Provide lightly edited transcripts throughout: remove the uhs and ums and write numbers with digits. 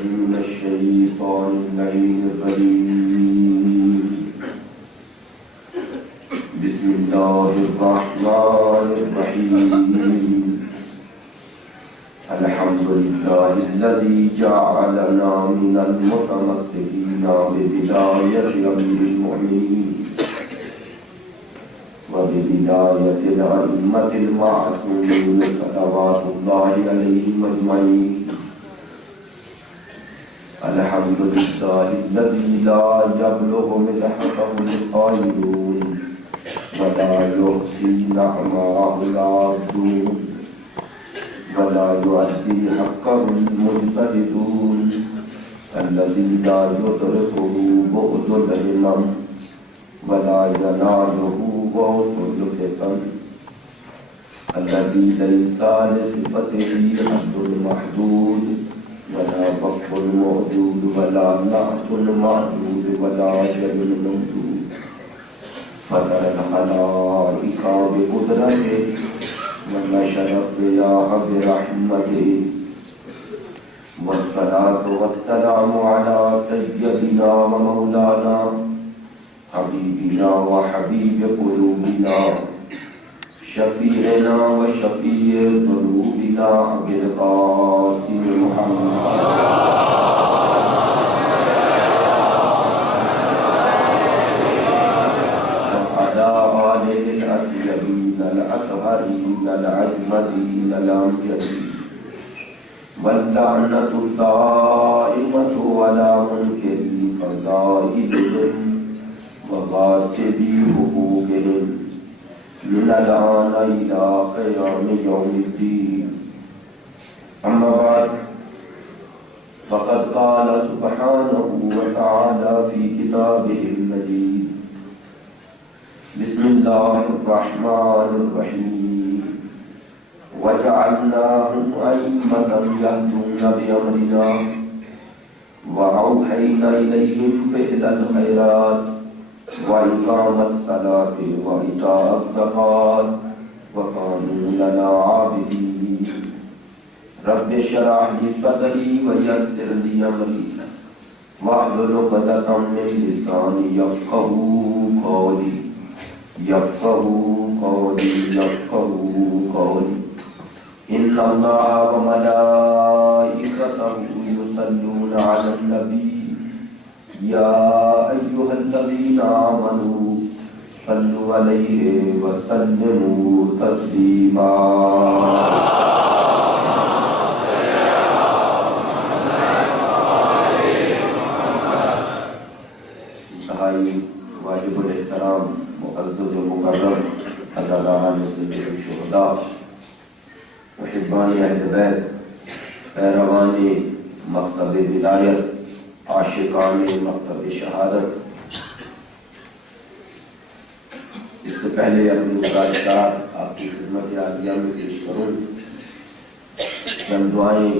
بالله من الشيطان اللعين الرجيم. بسم الله الرحمن الرحيم. الحمد لله الذي جعلنا من المتمسكين ببداية أمر المؤمنين وببداية الأئمة المعصومين صلوات الله عليهم أجمعين. الحمد لله الذي لا يبلغ مدحته القائلون ولا يحصي نعماه العابدون ولا يؤدي حقه المجتهدون الذي لا يدركه بعد العلم ولا يناله بعد الفتن الذي ليس لصفته حد محدود ولا وقف الموجود ولا نعت المعدود ولا جل الممدود فلا الخلائق بقدرته ونشر الضياء برحمته. والصلاة والسلام على سيدنا ومولانا حبيبنا وحبيب قلوبنا شفيعنا وشفيع ذنوبنا أبي القاسم محمد وعلى آله الأطيبين الأطهرين الأجملين الأمجدين. واللعنة الدائمة على منكري فضائلهم وغاصبي حقوقهم من الآن إلى قيام يوم الدين. أما بعد، فقد قال سبحانه وتعالى في كتابه المجيد: بسم الله الرحمن الرحيم. وجعلناهم أئمة يهدون بأمرنا وأوحينا إليهم فعل الخيرات وإقام الصلاة وإيتاء الزكاة وكانوا لنا عابدين. رب اشرح لي صدري ويسر لي أمري واحلل عقدة من لساني يفقهوا قولي إن الله وملائكته يصلون على النبي يا أيها الذين آمنوا صلوا عليه وسلموا تسليما. انتہائی واجب الاحترام معزز و مکرم عزیزان سید الشہداء محبان اہل بیت پیروان مکتب ولایت عاشقان مکتب شہادت، اس سے پہلے اپنی گزارشات آپ کی خدمت عالیہ میں پیش کروں. چند دعائیں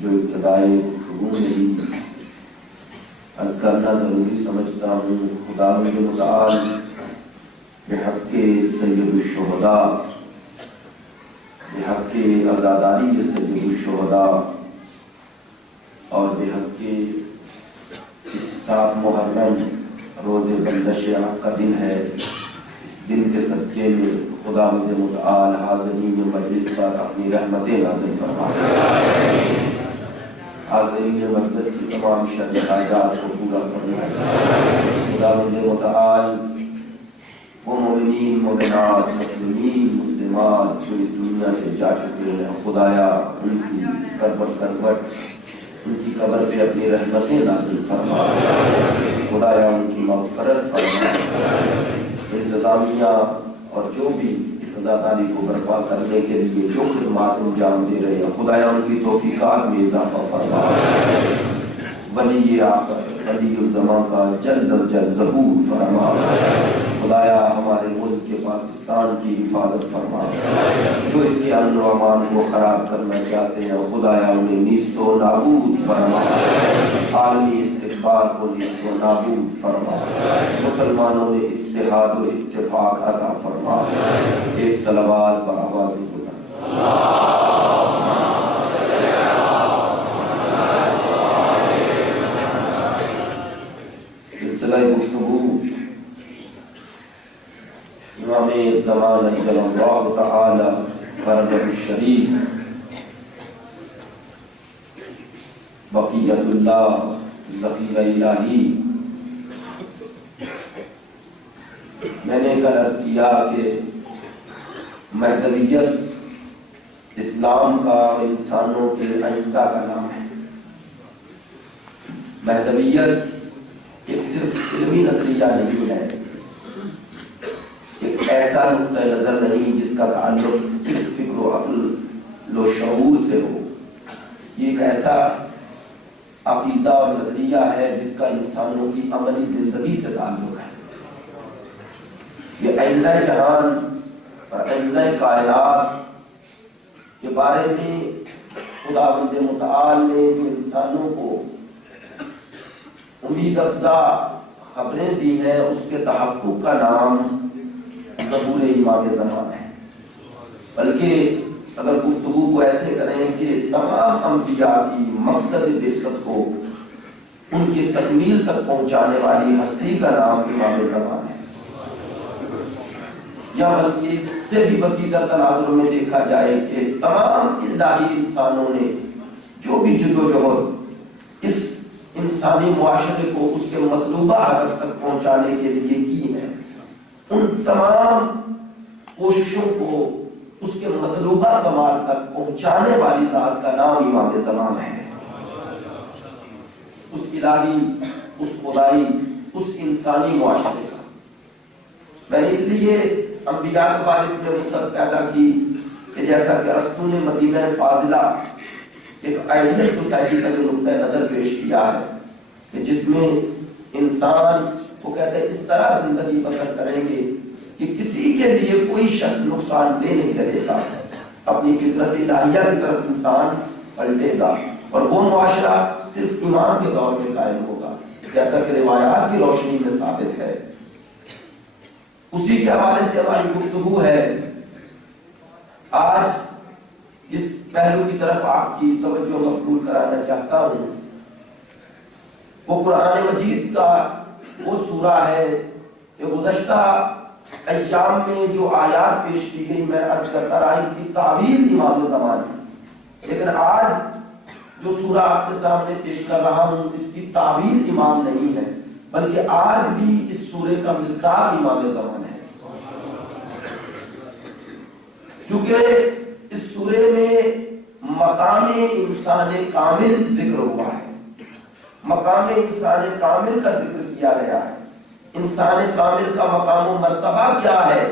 جو ابتدائی گفتگو میں ہی عرض کرنا ضروری سمجھتا ہوں. خداوند متعال بحق سید الشہداء، بحق عزاداری سید الشہداء اور بحق سات محرم روز بندش حق کا دن ہے. اس دن کے صدقے میں خداوند متعال حاضرین مجلس پر اپنی رحمتیں نازل فرمائے. حاضرین مجلس کی تمام شرعی حاجات کو پورا فرمائے. خداوند متعال وہ مومنین مومنات مسلمین مسلمات جو اس دنیا سے جا چکے ہیں، خدایا ان کی کربت ان کی قبر پہ اپنی رحمتیں نازل فرما. خدایا ان کی مغفرت فرما. انتظامیہ اور جو بھی اس عزاداری کو برپا کرنے کے لیے جو خدمات انجام دے رہے ہیں، خدایا ان کی توفیقات میں اضافہ فرما. ولی آخر ولی الزمان کا جلد از جلد ظہور فرما. خدایا ہمارے ملک کے پاکستان کی حفاظت فرما. جو اس کے امن و امان کو خراب کرنا چاہتے ہیں، خدایا انہیں نیست و نابود فرما. عالمی استقبال کو نیست و نابود فرما. مسلمانوں نے اتحاد و اتفاق عطا فرما. ایک صلوات پر آواز بلند. الزمان اجل اللہ تعالی فرجہ الشریف بقیت اللہ ذخیرہ الہی. میں نے کل عرض کیا کہ مہدویت اسلام کا اور انسانوں کے آئندہ کا نام ہے. مہدویت ایک صرف علمی نظریہ نہیں ہے، ایک ایسا نقطہ نظر نہیں جس کا تعلق صرف فکر و عقل و شعور سے ہو. یہ ایک ایسا عقیدہ اور نظریہ ہے جس کا انسانوں کی عملی زندگی سے تعلق ہے. یہ آئندہ جہان اور آئندہ کائنات کے بارے میں خداوند متعال نے جو انسانوں کو امید افزا خبریں دی ہیں اس کے تحقق کا نام ظہور امام زمان ہے. بلکہ اگر گفتگو کو ایسے کریں کہ تمام انبیاء کی مقصد بعثت کو ان کی تکمیل تک پہنچانے والی ہستی کا نام امام زمان ہے، یا بلکہ اس سے بھی وسیع تناظر میں دیکھا جائے کہ تمام الہی انسانوں نے جو بھی جد و جہد اس انسانی معاشرے کو اس کے مطلوبہ ہدف تک پہنچانے کے لیے کی ہے، ان تمام کوششوں کو اس کے مطلوبہ کمال تک پہنچانے والی ذات کا نام امام زمان ہے. اس الہی، اس خدائی، اس انسانی معاشرے کا. میں نے اس لیے انبیاء کے بارے میں مصر پیدا کی کہ جیسا کہ ارسطو نے مدینہ فاضلہ ایک آئیڈیل سوسائٹی کا جو نقطہ نظر پیش کیا ہے کہ جس میں انسان کو کہتے ہیں اس طرح زندگی بسر کریں گے کہ کسی کے لیے کوئی شخص نقصان دہ نہیں رہے گا، اپنی فطرت الہیہ کی طرف انسان پلٹے گا، اور وہ معاشرہ صرف ایمان کے دور میں قائم ہوگا جیسا کہ روایات کی روشنی میں ثابت ہے. اسی کے حوالے سے ہماری گفتگو ہے. آج اس پہلو کی طرف آپ کی توجہ مبذول کرانا چاہتا ہوں. وہ قرآن مجید کا وہ سورہ ہے کہ گزشتہ ایام میں جو آیات پیش کی گئی میں عرض کرتا رہا ان کی تعبیر امام زمان ہے، لیکن آج جو سورہ آپ کے سامنے پیش کر رہا ہوں اس کی تعبیر امام نہیں ہے، بلکہ آج بھی اس سورے کا مصداق امام زمان ہے. کیونکہ اس سورے میں مقام انسان کامل ذکر ہوا ہے، مقام انسان کامل کا ذکر کیا گیا ہے. انسان کامل کا مقام و مرتبہ کیا ہے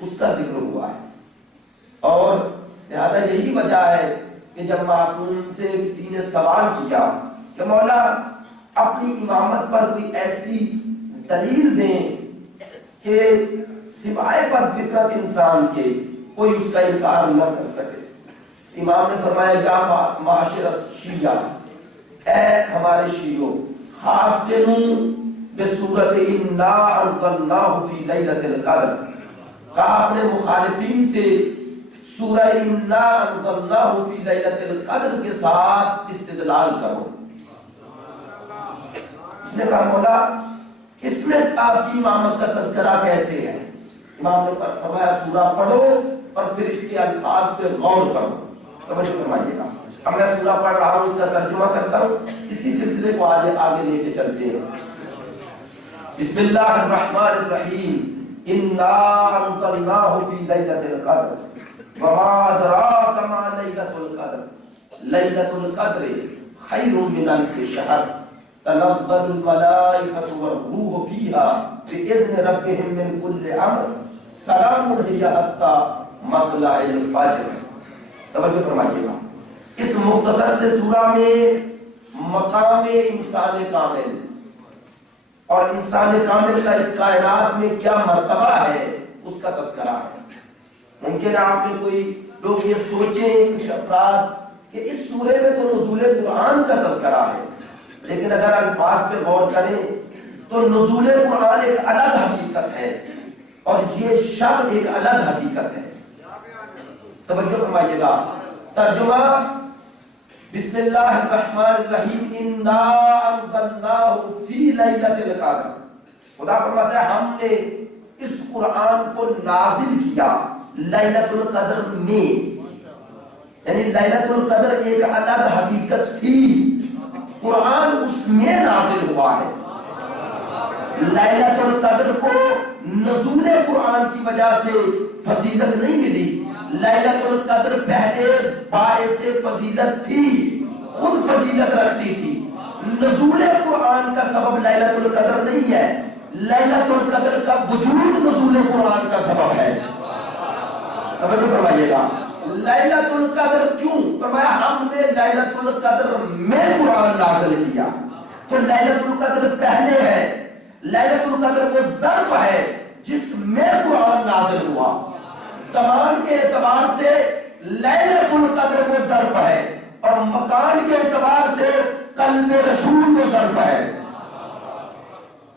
اس کا ذکر ہوا ہے. اور لہذا یہی وجہ ہے کہ جب معصوم سے کسی نے سوال کیا کہ مولا اپنی امامت پر کوئی ایسی دلیل دیں کہ سوائے پر فطرت انسان کے کوئی اس کا انکار نہ کر سکے، امام نے فرمایا یا معاشر شیعہ، اے ہمارے شیعوں، حاصلوں بسورت انا انزلناہ فی لیلۃ القدر، کہا اپنے مخالفین سے سورہ انا انزلناہ فی لیلۃ القدر کے ساتھ استدلال کرو. اس نے کہا مولا اس میں آپ کی امامت کا تذکرہ کیسے ہے؟ امام نے فرمایا سورہ پڑھو اور پھر اس کے الفاظ پہ غور کرو. توجہ فرمائیے گا. اب میں سورہ پڑھ رہا ہوں، اس کا ترجمہ کرتا ہوں، اسی سلسلے کو آگے لے کے چلتے ہیں. بسم اللہ الرحمن الرحیم. انا انزلناہ فی لیلۃ القدر وما ادراک ما لیلۃ القدر لیلۃ القدر خیر من الف شہر تنزل الملائکۃ والروح فیہا بإذن ربہم من کل امر سلام ہی حتی مطلع الفجر. توجہ فرمائیے گا. اس مختصر سے سورہ میں مقام انسان کامل اور انسان کامل کا اس کائنات میں کیا مرتبہ ہے اس کا تذکرہ ہے. ممکن ہے آپ نے کوئی لوگ یہ سوچیں کچھ افراد کہ اس سورے میں تو نزول قرآن کا تذکرہ ہے، لیکن اگر الفاظ پہ غور کریں تو نزول قرآن ایک الگ حقیقت ہے اور یہ شب ایک الگ حقیقت ہے. توجہ فرمائیے گا. ترجمہ بسم اللہ الرحمن الرحیم. انا انزلناہ فی لیلۃ القدر. خدا فرماتا ہے ہم نے اس قرآن کو نازل کیا لیلۃ القدر میں، یعنی لیلۃ القدر ایک الگ حقیقت تھی، قرآن اس میں نازل ہوا ہے۔ لیلۃ القدر کو نزول قرآن کی وجہ سے فضیلت نہیں ملی، لیلۃ القدر پہلے باعث فضیلت تھی، خود فضیلت رکھتی تھی۔ نزول قرآن کا سبب لیلۃ القدر نہیں ہے، لیلۃ القدر کا وجود نزول قرآن کا سبب ہے۔ توجہ فرمائیے گا، لیلۃ القدر کیوں؟ فرمایا ہم نے لیلۃ القدر میں قرآن نازل کیا، تو لیلۃ القدر پہلے ہے، لیلۃ القدر وہ ظرف ہے جس میں قرآن نازل ہوا۔ زمان کے اعتبار سے لیلۃ القدر وہ ظرف ہے، اور مکان کے اعتبار سے قلب رسول وہ ظرف ہے۔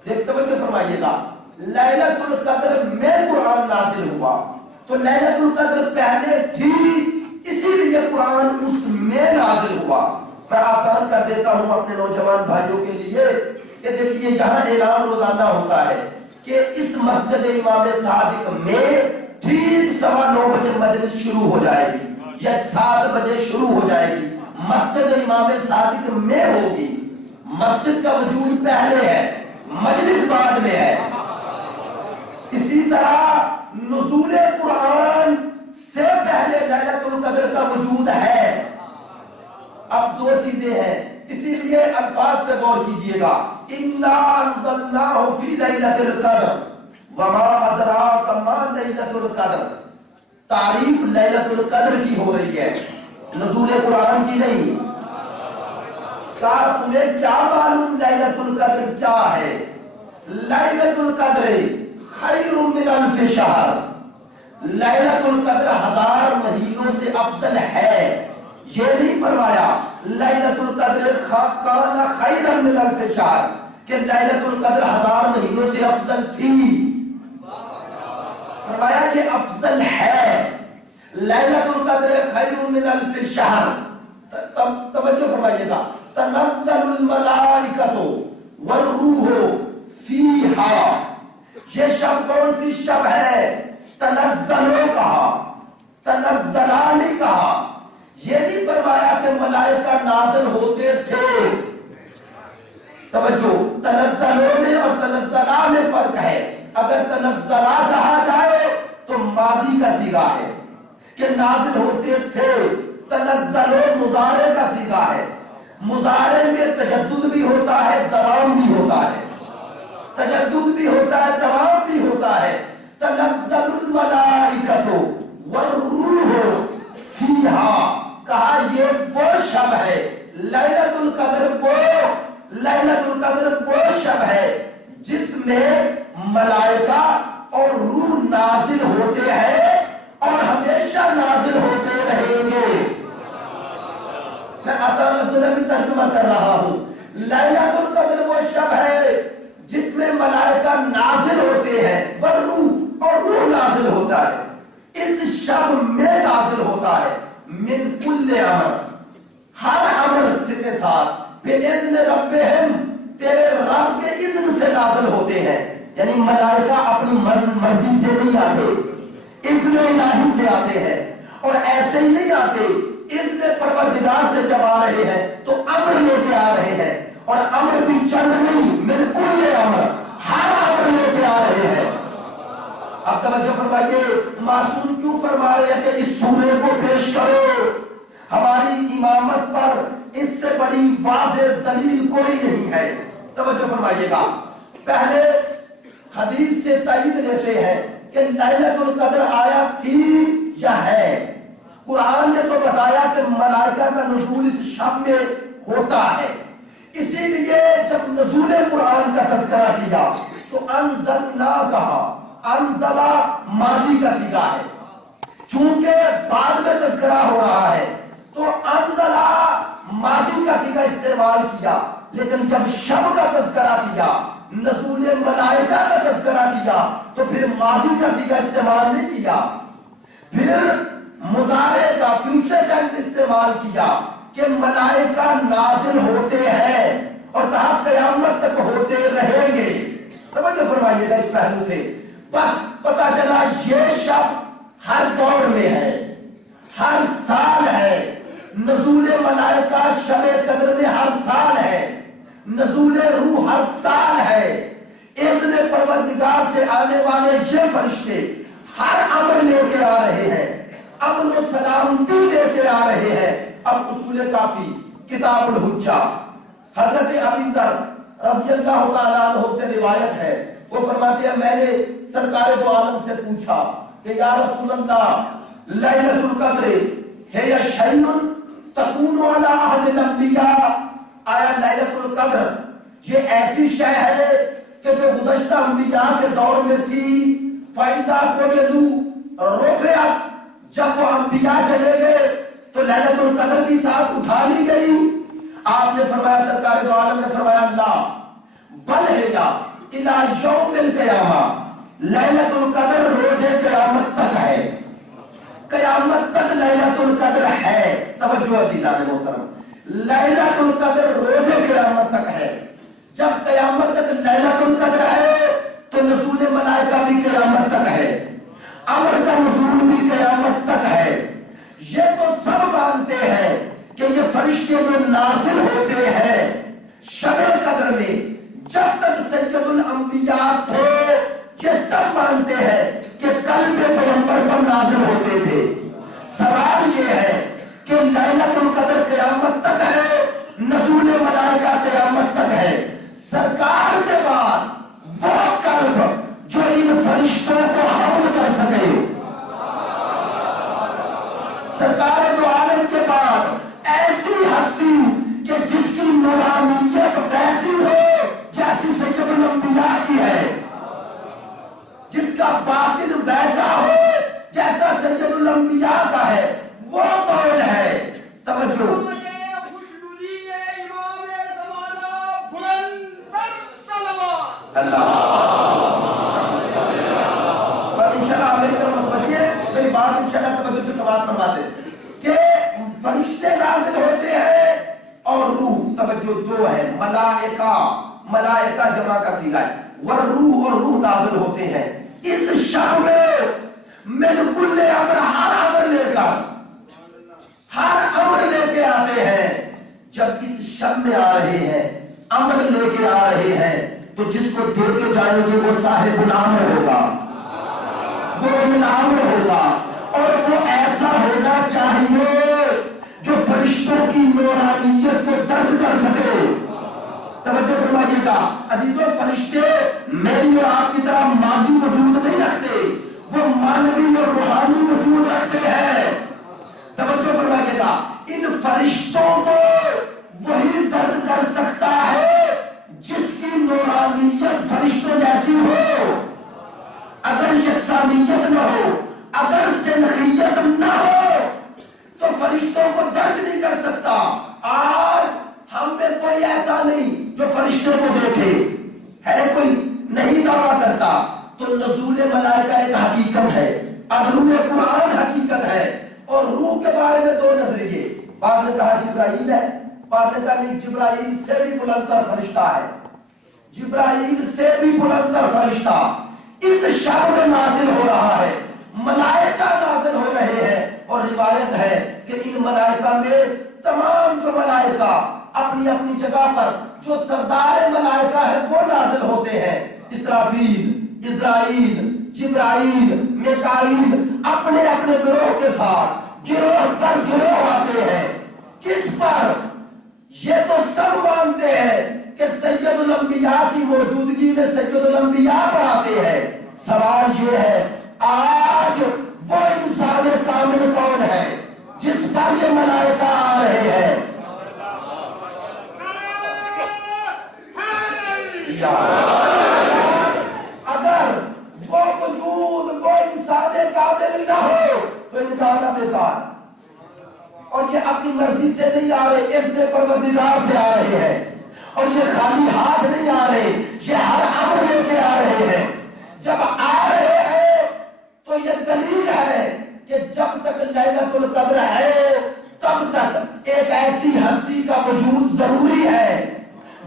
توجہ فرمائیے گا، لیلۃ القدر میں قرآن نازل ہوا، تو لیلۃ القدر پہلے تھی، اسی لیے قرآن اس میں نازل ہوا۔ میں آسان کر دیتا ہوں اپنے نوجوان بھائیوں کے لیے کہ دیکھیے یہاں اعلان روزانہ ہوتا ہے کہ اس مسجد امام صادق میں ٹھیک 9:15 بجے مجلس شروع ہو جائے گی یا 7 بجے شروع ہو جائے گی، مسجد امام صادق میں ہوگی۔ مسجد کا وجود پہلے ہے، مجلس بعد میں ہے۔ اسی طرح نزول قرآن سے پہلے لیلۃ القدر کا وجود ہے۔ اب دو چیزیں ہیں، اسی لیے الفاظ پہ غور کیجئے گا، اِنَّا أَنزَلْنَاهُ فِي لَيْلَةِ الْقَدْرِ وَمَا أَدْرَاكَ مَا لَيْلَةُ الْقَدْرِ۔ تعریف لیلۃ القدر کی ہو رہی ہے، نزول قرآن کی نہیں۔ تمہیں کیا معلوم لیلۃ القدر کیا ہے؟ لیلۃ القدر خیر من الف شہر، لیلۃ القدر 1000 مہینوں سے افضل ہے۔ یہ نہیں فرمایا لیلۃ القدر کان خیرا من الف شہر کہ لیلۃ القدر 1000 مہینوں سے افضل تھی، فرمایا یہ افضل ہے۔ لیلۃ القدر خیر من الف شہر، توجہ فرمائیے گا، تنزل الملائکۃ والروح فیہا، یہ شب کون سی شب ہے؟ تنزلو کہا، تنزلانی کہا، یہ نہیں فرمایا کہ ملائکہ نازل ہوتے تھے۔ توجہ، تنزلو میں اور تنزلہ میں فرق ہے۔ اگر تنزلہ کہا جائے تو ماضی کا صیغہ ہے کہ نازل ہوتے تھے، تنزلو مضارع کا صیغہ ہے، مضارع میں تجدد بھی ہوتا ہے، دوام بھی ہوتا ہے، تجدد بھی ہوتا ہے، دوام بھی ہوتا ہے۔ تنزل الملائکۃ والروح فیہا، کہا یہ وہ شب ہے، لیلۃ القدر وہ شب ہے جس میں ملائکہ اور روح نازل ہوتے ہیں اور ہمیشہ نازل ہوتے رہیں گے۔ میں آسان لفظوں میں بھی ترجمہ کر رہا ہوں، لیلۃ القدر وہ شب ہے جس میں ملائکہ نازل ہوتے ہیں، والروح اور روح نازل ہوتا ہے، اس شب میں نازل ہوتا ہے، من کل امر، ہر امر کے ساتھ، بِإِذْنِ رَبِّهِمْ، تیرے رب کے اذن سے نازل ہوتے ہیں، یعنی ملائکہ اپنی مرضی سے نہیں آتے، اذن الہی سے آتے ہیں، اور ایسے ہی نہیں آتے، اذن پروردگار سے جب آ رہے ہیں تو امر لے کے آ رہے ہیں، اور امر بھی چند نہیں، من کل امر، ہر امر لے کے آ رہے ہیں۔ اب توجہ فرمائیے، معصوم کیوں فرما رہے ہیں کہ اس سورے کو پیش کرو؟ ہماری امامت پر اس سے بڑی واضح دلیل کوئی نہیں ہے۔ توجہ فرمائیے گا، پہلے حدیث سے تائید لیتے ہیں کہ لیلۃ القدر آیا تھی یا ہے۔ قرآن نے تو بتایا کہ ملائکہ کا نزول اس شب میں ہوتا ہے، اسی لیے جب نزول قرآن کا تذکرہ کیا تو انزلنا کہا، انزلہ ماضی کا صیغہ ہے، چونکہ بعد میں تذکرہ ہو رہا ہے تو انزلہ ماضی کا صیغہ استعمال کیا، لیکن جب شب کا تذکرہ کیا، نزول ملائکہ کا تذکرہ کیا تو پھر ماضی کا صیغہ استعمال نہیں کیا، پھر مضارع کا فیوچر ٹینس استعمال کیا کہ ملائکہ نازل ہوتے ہیں اور کہا قیامت تک ہوتے رہیں گے۔ توجہ فرمائیے گا اس پہلو سے، بس پتا چلا یہ شب ہر دور میں ہے، ہر سال ہے، نزول ملائکہ شب قدر میں ہر سال ہے، نزول روح ہر سال ہے، اذن پروردگار سے آنے والے یہ فرشتے ہر امر لے کے آ رہے ہیں، امن و سلامتی لے کے آ رہے ہیں۔ اب اصول کافی کتاب الحجہ حضرت ابی ذر رضی اللہ تعالیٰ عنہ سے روایت ہے، وہ فرماتے ہیں میں نے سرکار دو عالم سے پوچھا کہ یا رسول اللہ لیلۃ القدر ہے شیء تکون علی عہد الانبیاء، آیا لیلۃ القدر یہ ایسی شے ہے کہ جو گزشتہ انبیاء کے دور میں تھی، فَإِذَا قُبِضُوا رُفِعَتْ، جب وہ انبیاء چلے گئے تو لیلۃ القدر کی ساتھ اٹھا لی گئی؟ آپ نے فرمایا، سرکار دو عالم نے فرمایا اللہ بل ہے یا الی یوم القیامہ، لیلۃ القدر روز قیامت تک ہے، قیامت تک لیلۃ القدر ہے۔ توجہ عزیزان محترم، لیلۃ القدر روز قیامت تک ہے۔ جب قیامت تک لیلۃ القدر ہے تو نزول ملائکہ بھی قیامت تک ہے، امر کا نزول بھی قیامت تک ہے۔ یہ تو سب مانتے ہیں کہ یہ فرشتے جو نازل ہوتے ہیں شب قدر میں، جب تک سید الانبیاء تھے یہ سب مانتے ہیں کہ قلب پیغمبر پر نازل ہوتے تھے۔ سوال یہ ہے کہ لیلۃ القدر قیامت تک ہے، نزول ملائکہ قیامت تک ہے، سرکار کے بعد وہ قلب جو ان فرشتوں کو حمل کر سکے، سرکار دو عالم کے بعد ایسی ہستی کہ جس کی نورانیت ویسی ہو جیسی سید الانبیاء کی ہے، جس کا باطن ویسا ہو جیسا سید الانبیاء کا ہے، وہ کون ہے؟ توجہ، اللہ پر انشاءاللہ میری طرف متوجہ، میری بات انشاءاللہ توجہ سے سماعت فرماتے کہ فرشتے نازل ہوتے ہیں اور روح، توجہ جو ہے ملائکہ، ملائکہ جمع کا صیغہ ہے، والروح اور روح نازل ہوتے ہیں اس شب میں من کل امر، ہر امر لے کر، ہر امر لے کے آتے ہیں۔ جب اس شب میں آ رہے ہیں، امر لے کے آ رہے ہیں تو جس کو دے کے جائیں گے وہ صاحب الامر ہوگا، وہ الامر ہوگا، اور وہ ایسا ہونا چاہیے جو فرشتوں کی نورانیت کو درد کر سکے۔ توجہ فرمائیے گا عزیزوں، فرشتے میری اور آپ کی طرح مادی وجود نہیں رکھتے، وہ مانوی اور روحانی وجود رکھتے ہیں۔ توجہ فرمائیے گا، ان فرشتوں کو وہی درد کر سکتا ہے جس کی نورانیت فرشتوں جیسی ہو، اگر یکسانیت نہ ہو، اگر سنخیت نہ ہو تو فرشتوں کو درد نہیں کر سکتا۔ آج ہم میں کوئی ایسا نہیں جو فرشتوں کو دیکھے، ہے کوئی نہیں دعویٰ کرتا، تو نزول ملائکہ ایک حقیقت ہے، عظیم قرآن حقیقت ہے، اور روح کے بارے میں دو نظریے، بعض نے کہا جبرائیل ہے، بعض نے کہا نہیں جبرائیل سے بھی بلندتر فرشتہ ہے، جبرائیل سے بھی بلندتر فرشتہ اس شب میں نازل ہو رہا ہے، ملائکہ نازل ہو رہے ہیں، اور روایت ہے کہ ان ملائکہ میں تمام جو ملائکہ اپنی اپنی جگہ پر جو سردار ملائکہ ہے وہ نازل ہوتے ہیں، اسرافیل، عزرائیل، جبرائیل، میکائیل اپنے اپنے گروہ کے ساتھ گروہ در گروہ آتے ہیں۔ کس پر؟ یہ تو سب مانتے ہیں کہ سید الانبیاء کی موجودگی میں سید الانبیاء پر آتے ہیں۔ سوال یہ ہے آج وہ انسان کامل کون ہے جس پر یہ ملائکہ آ رہے ہیں؟ اگر وہ وجود وہ انسان کامل نہ ہو تو انکار بیکار، اور یہ اپنی مرضی سے نہیں آ رہے، اذن پروردگار سے آ رہے ہیں، اور یہ خالی ہاتھ نہیں آ رہے، یہ ہر امر لے کے آ رہے ہیں۔ جب آ رہے ہیں تو یہ دلیل ہے کہ جب تک لیلۃ القدر ہے تب تک ایک ایسی ہستی کا وجود ضروری ہے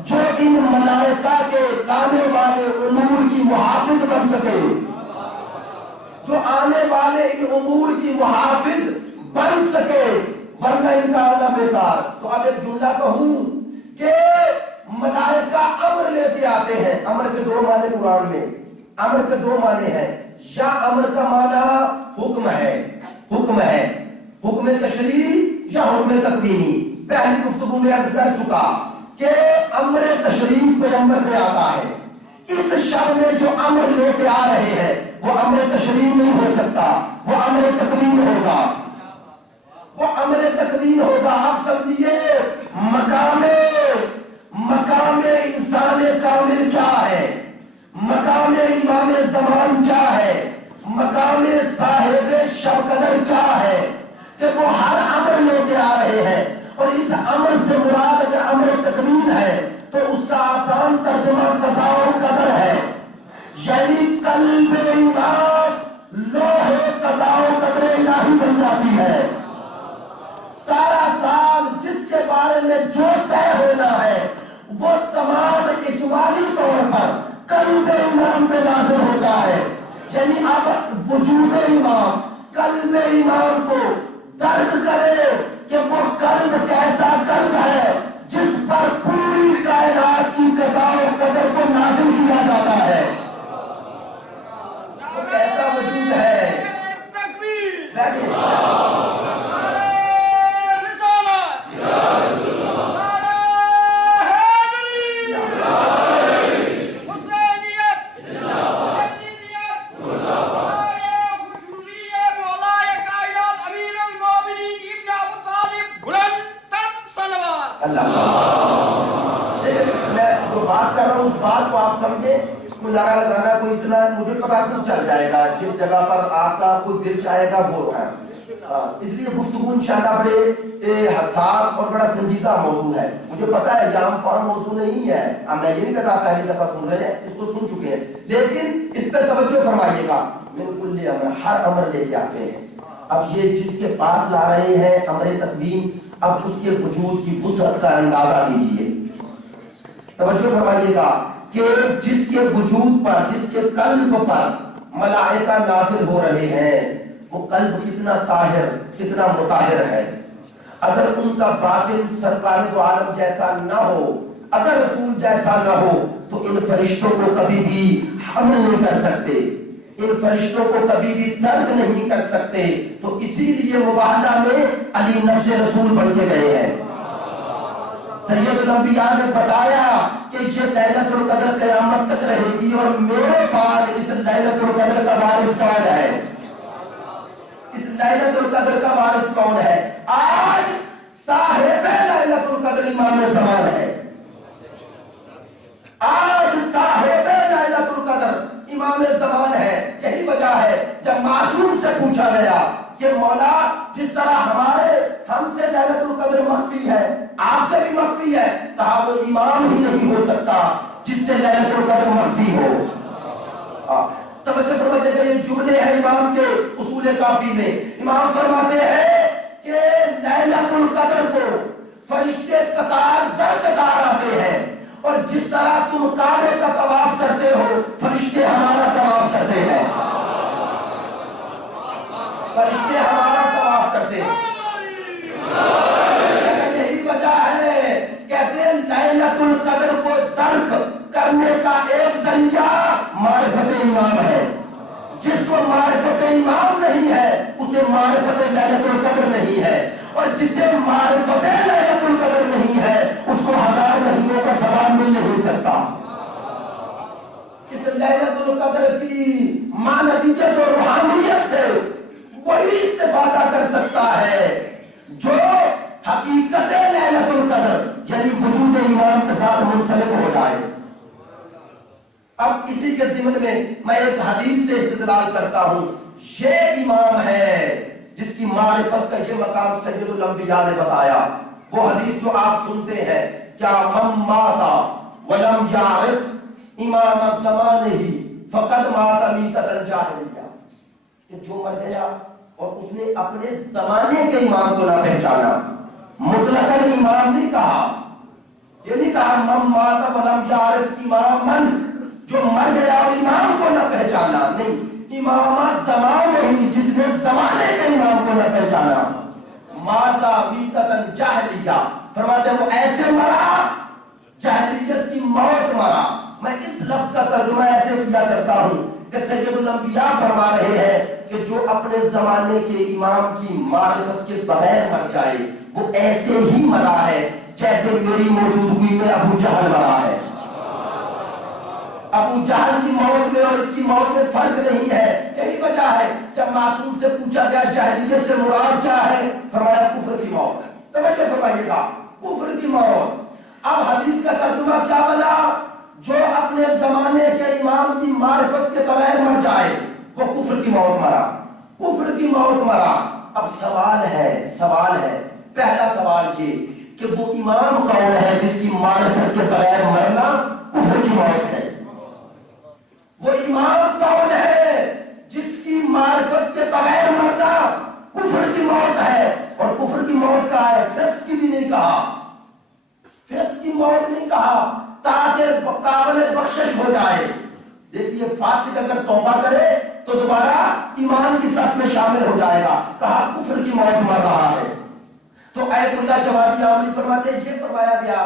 جو ان ملائکہ کے لانے والے امور کی محافظ بن سکے، جو آنے والے ان امور کی محافظ بن سکے، ورنہ ان کا آنا بیکار۔ تو اب ایک جملہ کہوں کہ ملائکہ امر لے کے آتے ہیں۔ امر کے دو معنی قرآن میں، امر کے دو معنی ہیں، یا امر کا معنی حکم ہے، حکم ہے، حکم تشریعی یا حکم تکوینی۔ پہلی گفتگو میں عرض کر چکا کہ امر تشریعی پیغمبر پہ آتا ہے۔ اس شب میں جو امر لے کے آ رہے ہیں وہ امر تشریعی نہیں ہو سکتا، وہ امر تکوین ہوگا، وہ امر تکوین ہوگا۔ آپ سمجھیے مقام انسان کامل کیا ہے، مقام امام زمان کیا ہے، مقام صاحب شب قدر کیا ہے، کہ وہ ہر امر لے کے آ رہے ہیں۔ اور اس امر سے مراد اگر امر تکوین ہے تو اس کا آسان ترجمہ قضاء و قدر ہے، یعنی قلب امام لوح قضاء و قدر الہی بن جاتی ہے۔ سارا سال جس کے بارے میں جو طے ہونا ہے وہ تمام اجمالی طور پر قلب امام پہ نازل ہوتا ہے۔ یعنی اب وجود امام قلب امام کو درک کرے کہ وہ قلب کیسا قلب ہے جس پر پوری کائنات کی قضاء و قدر کو نازل کیا جاتا ہے۔ وہ کیسا وجود ہے؟ نعرہ لگانا کوئی اتنا مجھے پتا کچھ چل جائے گا، جس جگہ پر آپ کا کوئی دل چاہے گا وہ ہے۔ اس لیے گفتگو انشاءاللہ بڑے حساس اور بڑا سنجیدہ موضوع ہے۔ مجھے پتا ہے یہ عام فہم موضوع نہیں ہے، اب میں یہ نہیں کہتا پہلی دفعہ سن رہے ہیں، اس کو سن چکے ہیں، لیکن اس پہ توجہ فرمائیے گا۔ من کل امر، ہر امر لے کے آتے ہیں۔ اب یہ جس کے پاس لا رہے ہیں امر تقدیم، اب اس کے وجود کی وسعت کا اندازہ کیجیے، توجہ فرمائیے گا کہ جس کے وجود پر، جس کے قلب پر ملائکہ نازل ہو رہے ہیں وہ قلب کتنا طاہر، کتنا مطہر ہے۔ اگر ان کا باطن سرکار دو عالم جیسا نہ ہو، اگر رسول جیسا نہ ہو تو ان فرشتوں کو کبھی بھی حمل نہیں کر سکتے، ان فرشتوں کو کبھی بھی ترک نہیں کر سکتے۔ تو اسی لیے مباہلہ میں علی نفس رسول بن کے گئے ہیں۔ سید الانبیاء نے بتایا کہ یہ لیلۃ القدر قیامت تک رہے گی، اور میرے بعد اس لیلۃ القدر کا وارث کون ہے؟ اس لیلۃ القدر کا وارث کون ہے؟ آج صاحب لیلۃ القدر امام زمان ہے، آج صاحب لیلۃ القدر امام زمان ہے۔ یہی وجہ ہے جب معصوم سے پوچھا گیا کہ مولا جس طرح ہم سے لیلۃ القدر مخفی ہے آپ سے بھی مخفی ہے، کہا وہ امام ہی نہیں ہو سکتا جس سے لیلۃ القدر مخفی ہو۔ توجہ فرمائیے کہ یہ جملے ہیں امام کے اصول کافی میں۔ امام فرماتے ہیں کہ لیلۃ القدر کو فرشتے قطار در قطار آتے ہیں، اور جس طرح تم کعبے کا طواف کرتے ہو فرشتے ہمارا طواف کرتے ہیں، فرشتے ہمارا طواف کرتے ہیں۔ یہی وجہ ہے کہتے ہیں لیلۃ القدر کو درک کرنے کا ایک ذریعہ معرفت امام ہے۔ جس کو معرفت امام نہیں ہے اسے معرفت لیلۃ القدر نہیں ہے، اور جسے معرفت لیلۃ القدر نہیں ہے اس کو 1000 مہینوں کا ثواب مل نہیں سکتا۔ اس لیلۃ القدر کی معنویت اور روحانیت سے وہی استفادہ کر سکتا ہے جو حقیقت لیلۃ القدر یعنی وجود امام کے ساتھ منسلک ہو جائے۔ اب اسی کے ضمن میں ایک حدیث سے استدلال کرتا ہوں۔ یہ امام ہے جس کی معرفت کا یہ مقام سید الانبیاء نے بتایا۔ وہ حدیث جو آپ سنتے ہیں، کیا من مات ولم یعرف امام زمانہ فقد مات میتۃ الجاہلیہ، کہ جو مر گیا اور اس نے اپنے زمانے کے امام کو نہ پہچانا، مطلقاً امام نہیں کہا، یہ نہیں کہا من مات ولم یعرف امامن، جو مر گیا اور امام کو نہ پہچانا، نہیں، امامت زمان وہی جس نے زمانے کے امام کو نہ پہچانا. ماتا میتتن جاہلیہ، فرماتے ہیں وہ ایسے مرا جاہلیت کی موت مرا. میں اس لفظ کا ترجمہ ایسے کیا کرتا ہوں کہ سید الانبیاء فرما رہے ہیں کہ جو اپنے زمانے کے امام کی معرفت کے بغیر مر جائے وہ ایسے ہی مرا ہے جیسے میری موجودگی میں ابو جہل مرا ہے. ابو جہل کی موت میں اور اس کی موت میں فرق نہیں ہے. یہی وجہ ہے جب معصوم سے پوچھا گیا جاہلیت سے مراد کیا ہے، فرمایا کفر کی موت. توجہ فرمائیے گا، کفر کی موت. اب حدیث کا ترجمہ کیا بنا؟ جو اپنے زمانے کے امام کی معرفت کے بغیر مر جائے وہ کفر کی موت مرا، کفر کی موت مرا. اب سوال ہے پہلا سوال یہ کہ وہ امام کون ہے جس کی معرفت کے بغیر مرنا کفر کی موت ہے؟ وہ امام کون ہے جس کی معرفت کے بغیر مرنا کفر کی موت ہے؟ اور کفر کی موت کہا ہے، فسق کی بھی نہیں کہا، فسق کی موت نہیں کہا تاکہ قابل بخشش ہو جائے. دیکھیے فاسق اگر توبہ کرے تو دوبارہ ایمان کی صف میں شامل ہو جائے گا. کہا کفر کی موت مر رہا ہے. تو ایت اللہ جوادی عاملی فرماتے ہیں یہ فرمایا گیا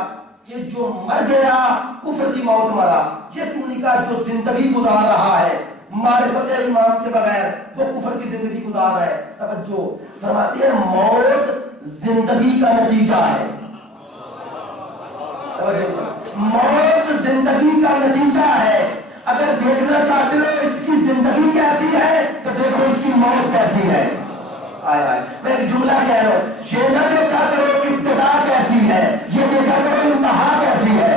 کہ جو مر گیا کفر کی موت مرا. یہ کیوں نہیں کہا جو زندگی گزار رہا ہے معرفت امام کے بغیر وہ کفر کی زندگی گزار رہا ہے. توجہ فرماتے ہیں موت زندگی کا نتیجہ ہے. موت زندگی کا نتیجہ ہے. اگر دیکھنا چاہتے ہو اس کی زندگی کیسی ہے تو دیکھو اس کی موت کیسی ہے. میں ایک جملہ کہہ رہا ہوں، یہ نہ دیکھا کرو ابتدا کیسی ہے، یہ دیکھا کرو انتہا کیسی ہے.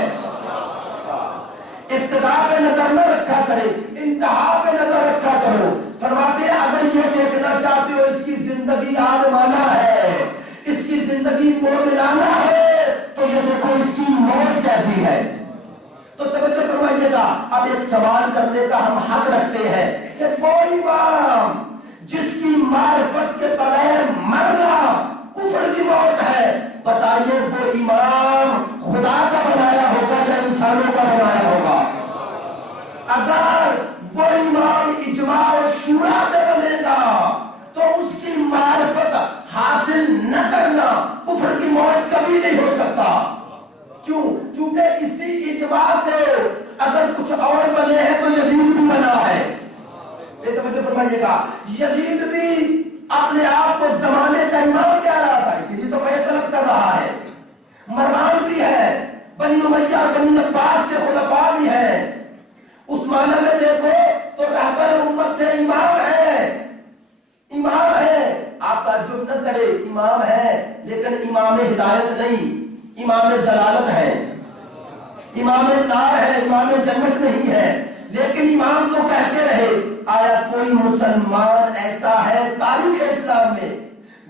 ابتدا پہ نظر نہ رکھا کرے، انتہا پہ نظر رکھا کرو. فرماتے ہیں اگر یہ دیکھنا چاہتے ہو اس کی زندگی عالمانہ ہے، اس کی زندگی مومنانہ ہے، تو یہ دیکھو اس کی موت کیسی ہے. تو توجہ فرمائیے گا. اب ایک سوال کرنے کا ہم حق رکھتے ہیں کہ وہ امام جس کی معرفت کے بغیر مرنا کفر کی موت ہے، بتائیے وہ امام خدا کا بنایا ہوگا یا انسانوں کا بنایا ہوگا؟ اگر وہ امام اجماع و شورا سے بنے گا تو اس کی معرفت حاصل نہ کرنا کفر کی موت کبھی نہیں ہو سکتا. کیوں؟ چونکہ اسی اجماع سے اگر کچھ اور بنے ہیں تو یزید بھی بنا ہے. توجہ فرمائیے گا، یزید بھی اپنے آپ کو زمانے کا امام کہہ رہا تھا، اسی لیے تو بیعت طلب کر رہا ہے. مروان بھی ہے، بنی امیہ بنی عباس کے خلفاء بھی ہیں. اس معنی میں دیکھو تو رہبر امت تھے، امام ہے. آپ تعجب نہ کرے، امام ہے لیکن امام ہدایت نہیں، امام ضلالت ہے، امام نار ہے، امام جنت نہیں ہے. لیکن امام تو کہتے رہے. آیا کوئی مسلمان ایسا ہے تاریخ اسلام میں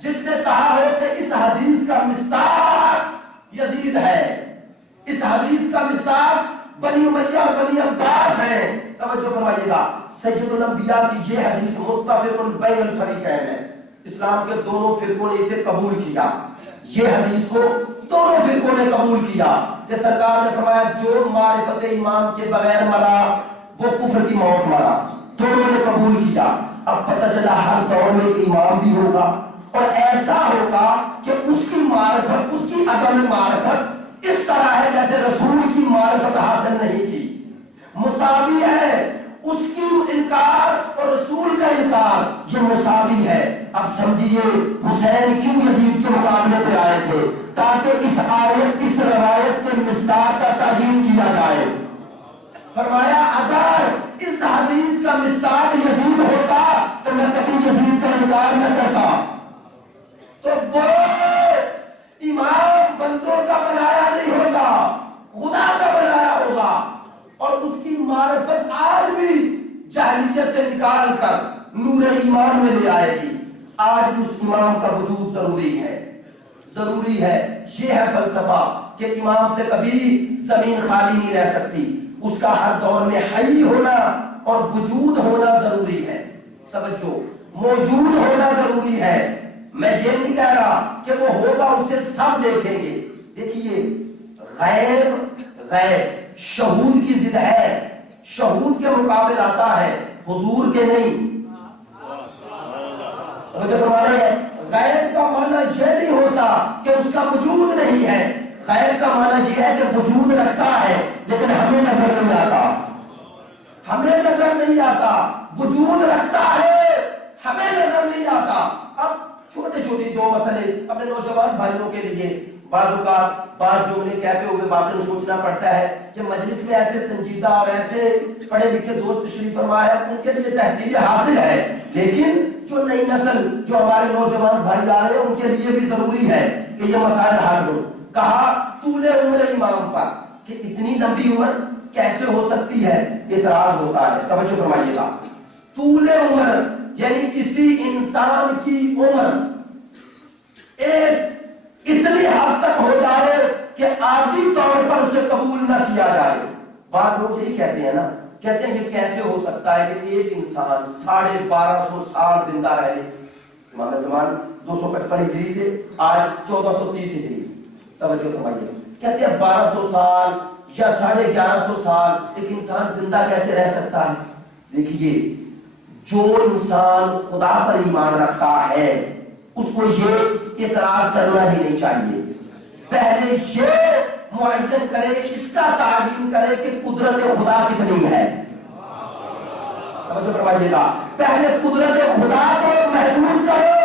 جس نے کہا ہو کہ اس حدیث کا مصداق یزید ہے، اس حدیث کا مصداق بنی امیہ اور بنی عباس ہے؟ توجہ فرمائیے گا، سید الانبیاء کی یہ حدیث متفق بین الفریقین ہے. اسلام کے دونوں فرقوں نے اسے قبول کیا. یہ حدیث کو دونوں فرقوں نے قبول کیا کہ سرکار نے فرمایا جو معرفت امام کے بغیر مرا وہ کفر کی موت مرا. دونوں نے قبول کیا. اب پتہ چلا ہر دور میں ایک امام بھی ہوگا اور ایسا ہوگا کہ اس کی معرفت، اس کی عدم معرفت اس طرح ہے جیسے رسول کی معرفت حاصل نہیں کی، مساوی ہے. اس کی انکار اور رسول کا انکار یہ مساوی ہے. اب سمجھیے حسین کیوں یزید کے مقابلے پہ آئے تھے؟ تاکہ اس آیت، اس روایت کے مصداق کا تعین کیا جائے. فرمایا اگر اس حدیث کا مصداق یزید ہوتا تو میں کبھی یزید کا انکار نہ کرتا. تو وہ امام بندوں کا بنایا نہیں ہوگا، خدا کا بنایا ہوگا. اور اس کی معرفت آج بھی جاہلیت سے نکال کر نور ایمان میں لے آئے گی. آج بھی اس امام کا وجود ضروری ہے. یہ ہے فلسفہ کہ امام سے کبھی زمین خالی نہیں رہ سکتی. اس کا ہر دور میں حی ہونا اور وجود ہونا ضروری ہے. توجہ، موجود ہونا ضروری ہے. میں یہ نہیں کہہ رہا کہ وہ ہوگا اسے سب دیکھیں گے. دیکھیے غیب شہود کی ضد ہے، شہود کے مقابل آتا ہے، حضور کے نہیں. سمجھے فرما رہے ہیں؟ غیب کا معنی یہ نہیں ہوتا کہ اس کا وجود نہیں ہے، غیب کا معنی یہ ہے کہ وجود رکھتا ہے لیکن ہمیں نظر نہیں آتا، ہمیں نظر نہیں آتا، وجود رکھتا ہے ہمیں نظر نہیں آتا۔ اب چھوٹے چھوٹے دو مسئلے اپنے نوجوان بھائیوں کے لیے، بعض اوقات بعض جملے کہتے ہوئے باطن سوچنا پڑتا ہے کہ مجلس میں ایسے سنجیدہ اور ایسے پڑھے لکھے دوست تشریف فرما ہے، ان کے لیے تحصیل حاصل ہے، لیکن جو نئی نسل جو ہمارے نوجوان بھائی آ رہے ہیں ان کے لیے بھی ضروری ہے کہ یہ مسائل حل ہو۔ کہا طول عمر امام پر کہ اتنی لمبی عمر کیسے ہو سکتی ہے، اعتراض ہوتا ہے۔ توجہ فرمائیے گا، طول عمر یعنی کسی انسان کی عمر ایک اتنی حد تک ہو جائے کہ عادی طور پر اسے قبول نہ کیا جائے۔ بعض لوگ یہی کہتے ہیں نا، کہتے ہیں کہ کیسے ہو سکتا ہے کہ ایک انسان 1250 سال زندہ رہے۔ امام زمان 255 ہجری سے آج 1430 ہجری، توجہ فرمائیے، کہتے ہیں 1200 سال یا 1150 سال ایک انسان زندہ کیسے رہ سکتا ہے؟ دیکھیے، جو انسان خدا پر ایمان رکھتا ہے اس کو یہ اعتراض کرنا ہی نہیں چاہیے، پہلے یہ معین کرے، اس کا تعین کرے کہ قدرت خدا کتنی ہے۔ توجہ فرمائیے گا، پہلے قدرت خدا کو محدود کرے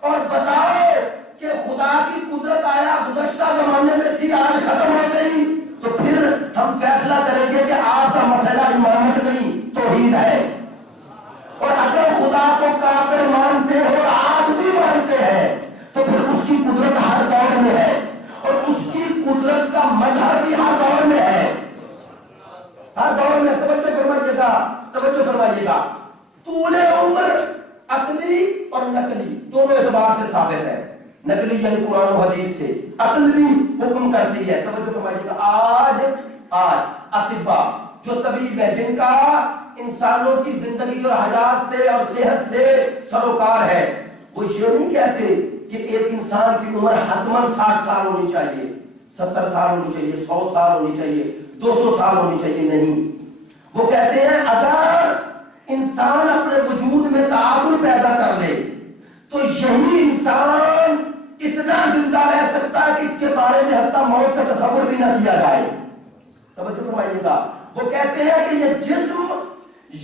اور بتائے کہ خدا کی قدرت آیا گزشتہ زمانے میں تھی، آج ختم ہو گئی، تو پھر ہم فیصلہ کریں گے کہ آپ کا مسئلہ امامت نہیں توحید ہے۔ اور اگر خدا کو کافر مانتے ہو اور آج بھی مانتے ہیں تو پھر اس کی قدرت ہر دور میں ہے اور اس کی قدرت کا مظہر بھی ہر دور میں ہے، ہر دور میں۔ توجہ فرمائیے گا، توجہ فرمائیے گا، طول عمر عقلی اور نقلی دونوں اعتبار سے ثابت ہے۔ نقلی یعنی قرآن و حدیث سے، عقل بھی حکم کرتی ہے۔ توجہ فرمائیے گا، آج اطباء جو طبیب ہے، جن کا انسانوں کی زندگی اور حیات سے اور صحت سے سروکار ہے، وہ یہ نہیں کہتے کہ ایک انسان کی عمر حتماً 60 سال ہونی چاہیے، 70 سال ہونی چاہیے، 100 سال ہونی چاہیے، 200 سال ہونی چاہیے، نہیں۔ وہ کہتے ہیں اگر انسان اپنے وجود میں تعادل پیدا کر لے تو یہی انسان اتنا زندہ رہ سکتا ہے کہ اس کے بارے میں حتیٰ موت کا تصور بھی نہ کیا جائے۔ توجہ فرمائیے گا، وہ کہتے ہیں کہ یہ جسم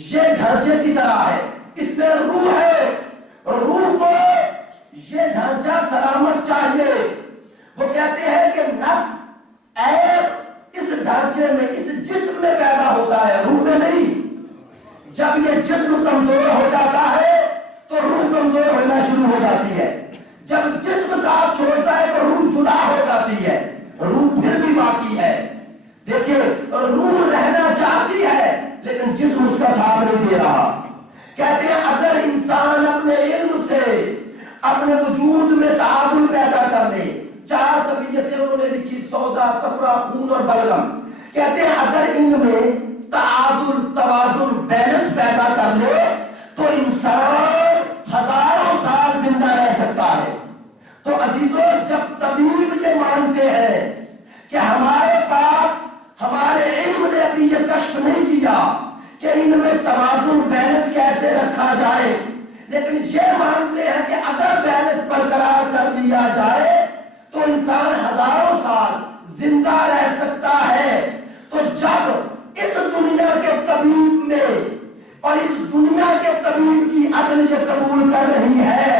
یہ ڈھانچے کی طرح ہے، اس میں روح ہے، روح کو یہ ڈھانچہ سلامت چاہیے۔ وہ کہتے ہیں کہ نفس عیب اس ڈھانچے میں، اس جسم میں پیدا ہوتا ہے، روح میں نہیں۔ جب یہ جسم کمزور ہو جاتا ہے تو روح کمزور ہونا شروع ہو جاتی ہے، جب جسم ساتھ چھوڑتا ہے تو روح جدا ہو جاتی ہے، روح پھر بھی باقی ہے۔ دیکھیے، روح رہنا چاہتی ہے لیکن جسم اس کا ساتھ نہیں دے رہا۔ کہتے ہیں اگر انسان اپنے علم سے اپنے وجود میں تعادل پیدا کر لے، 4 طبیعتیں انہوں نے لکھی، سودا، صفرا، خون اور بلغم، کہتے ہیں اگر ان میں تعادل، توازن، بیلنس پیدا کر لے تو انسان ہزاروں سال زندہ رہ سکتا ہے۔ تو عزیزوں، جب طبیب یہ مانتے ہیں کہ ہمارے پاس ہمارے علم نے ابھی یہ کشف نہیں کیا کہ ان میں توازن، بیلنس کیسے رکھا جائے، لیکن یہ مانتے ہیں کہ اگر بیلنس برقرار کر لیا جائے تو انسان ہزاروں سال زندہ رہ سکتا ہے، تو جب اس دنیا کے طبیب میں اور اس دنیا کے طبیب کی عقل یہ قبول کر رہی ہے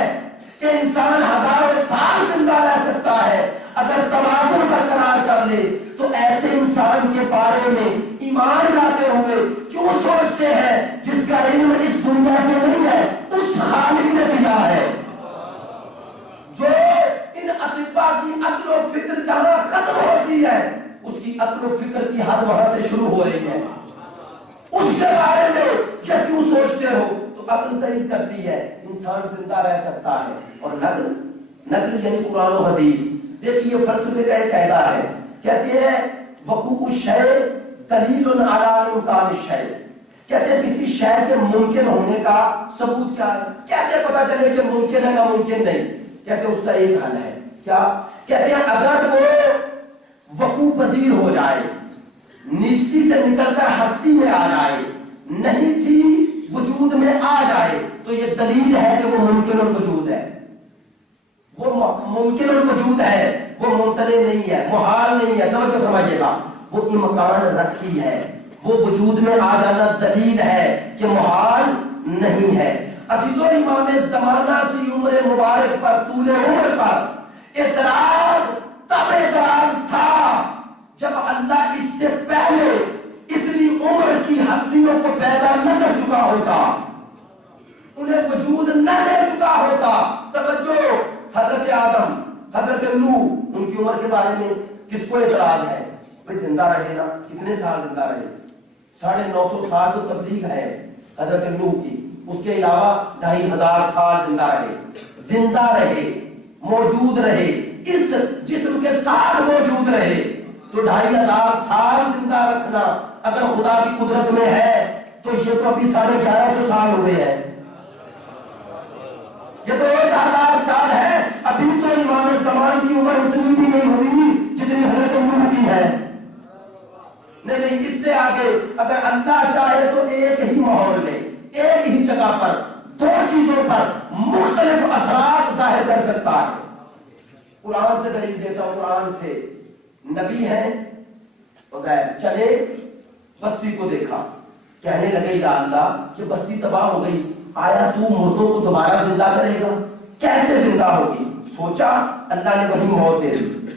کہ انسان ہزاروں سال زندہ رہ سکتا ہے اگر توازن برقرار کر لے، تو ایسے انسان کے بارے میں ایمان لاتے ہوئے کیوں سوچتے ہیں جس کا علم اس دنیا سے نہیں ہے، اس خالق نے دیا ہے، جو ان اطباء کی عقل و فکر جہاں ختم ہوتی ہے اس کی عقل و فکر کی حد وہاں سے شروع ہو رہی ہے۔ اس کے بارے میں یہ کیوں سوچتے ہو؟ تو عقل تعین کرتی ہے انسان زندہ رہ سکتا ہے۔ اور نقل یعنی قرآن و حدیث، دیکھیے فلسفے کا ایک قاعدہ ہے، کہتے ہیں وقوع الشیء دلیل علی امکان الشیء، کہتے ہیں کسی شے کے ممکن ہونے کا ثبوت کیا ہے، کیسے پتا چلے کہ ممکن ہے یا ممکن نہیں؟ کہتے ہیں اس کا ایک حل ہے، کیا؟ کہتے ہیں اگر وہ وقوع پذیر ہو جائے، نیستی سے نکل کر ہستی میں آ جائے، نہیں تھی وجود میں آ جائے، تو یہ دلیل ہے کہ وہ ممکن الوجود ہے، وہ ممکن الوجود ہے، وہ ممتنع نہیں ہے، محال نہیں ہے۔ توجہ فرمائیے گا، وہ امکان رکھی ہے، وہ وجود میں آ جانا دلیل ہے کہ محال نہیں ہے۔ عزیزو، امام زمانہ کی عمر مبارک پر، طول عمر پر اعتراض تب اعتراض تھا جب اللہ اس سے پہلے اتنی عمر کی ہستیوں کو پیدا نہ کر چکا ہوتا، انہیں وجود نہ دے چکا ہوتا۔ توجہ، حضرت آدم، حضرت نوح، ان کی عمر کے بارے میں کس کو اعتراض ہے؟ بھئی زندہ رہے نا، کتنے سال زندہ رہے؟ 950 سال تو تبلیغ ہے حضرت نوح کی، اس کے علاوہ 2500 سال زندہ رہے، موجود رہے، اس جسم کے ساتھ موجود رہے۔ تو 2500 سال زندہ رکھنا اگر خدا کی قدرت میں ہے تو یہ تو ابھی 1150 سال ہوئے ہیں، یہ تو 1000 سال ہے۔ ابھی تو امام زمان کی عمر اتنی بھی نہیں ہوئی جتنی حضرت نوح کی ہے۔ نہیں، اس سے آگے اگر اللہ چاہے تو ایک ہی ماحول میں، ایک ہی جگہ پر، دو چیزوں پر مختلف اثرات ظاہر کر سکتا ہے۔ قرآن سے دلیل دیتا ہوں، قرآن سے۔ نبی ہیں چلے، بستی کو دیکھا، کہنے لگے یا اللہ کہ بستی تباہ ہو گئی، آیا تو مردوں کو دوبارہ زندہ کرے گا؟ کیسے زندہ ہوگی؟ سوچا، اللہ نے وہی موت دے دی۔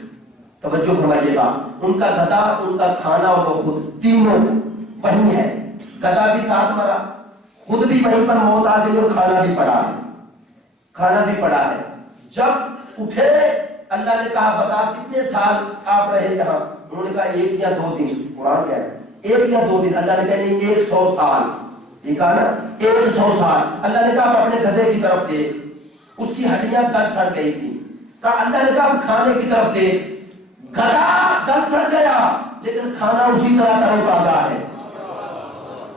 توجہ فرمائیے گا، ان کا گدھا، ان کا کھانا اور وہ خود، تینوں وہی ہے۔ گدھا بھی ساتھ مرا، خود بھی وہیں پر موت آ گئی، اور کھانا بھی پڑا ہے، کھانا بھی پڑا ہے۔ جب اٹھے اللہ نے کہا بتا کتنے سال آپ رہے یہاں؟ انہوں نے کہا 1 یا 2 دن۔ قرآن کہہ ہے 1 یا 2 دن، اللہ نے کہا نہیں 100 سال، یہ کہا نا 100 سال۔ اللہ نے کہا اپنے گدھے کی طرف دیکھ، اس کی ہڈیاں گل سڑ گئی تھی، کہا اللہ نے کہا کھانے کی طرف دیکھ، گدھا گل سڑ گیا لیکن کھانا اسی طرح تر و تازہ ہے۔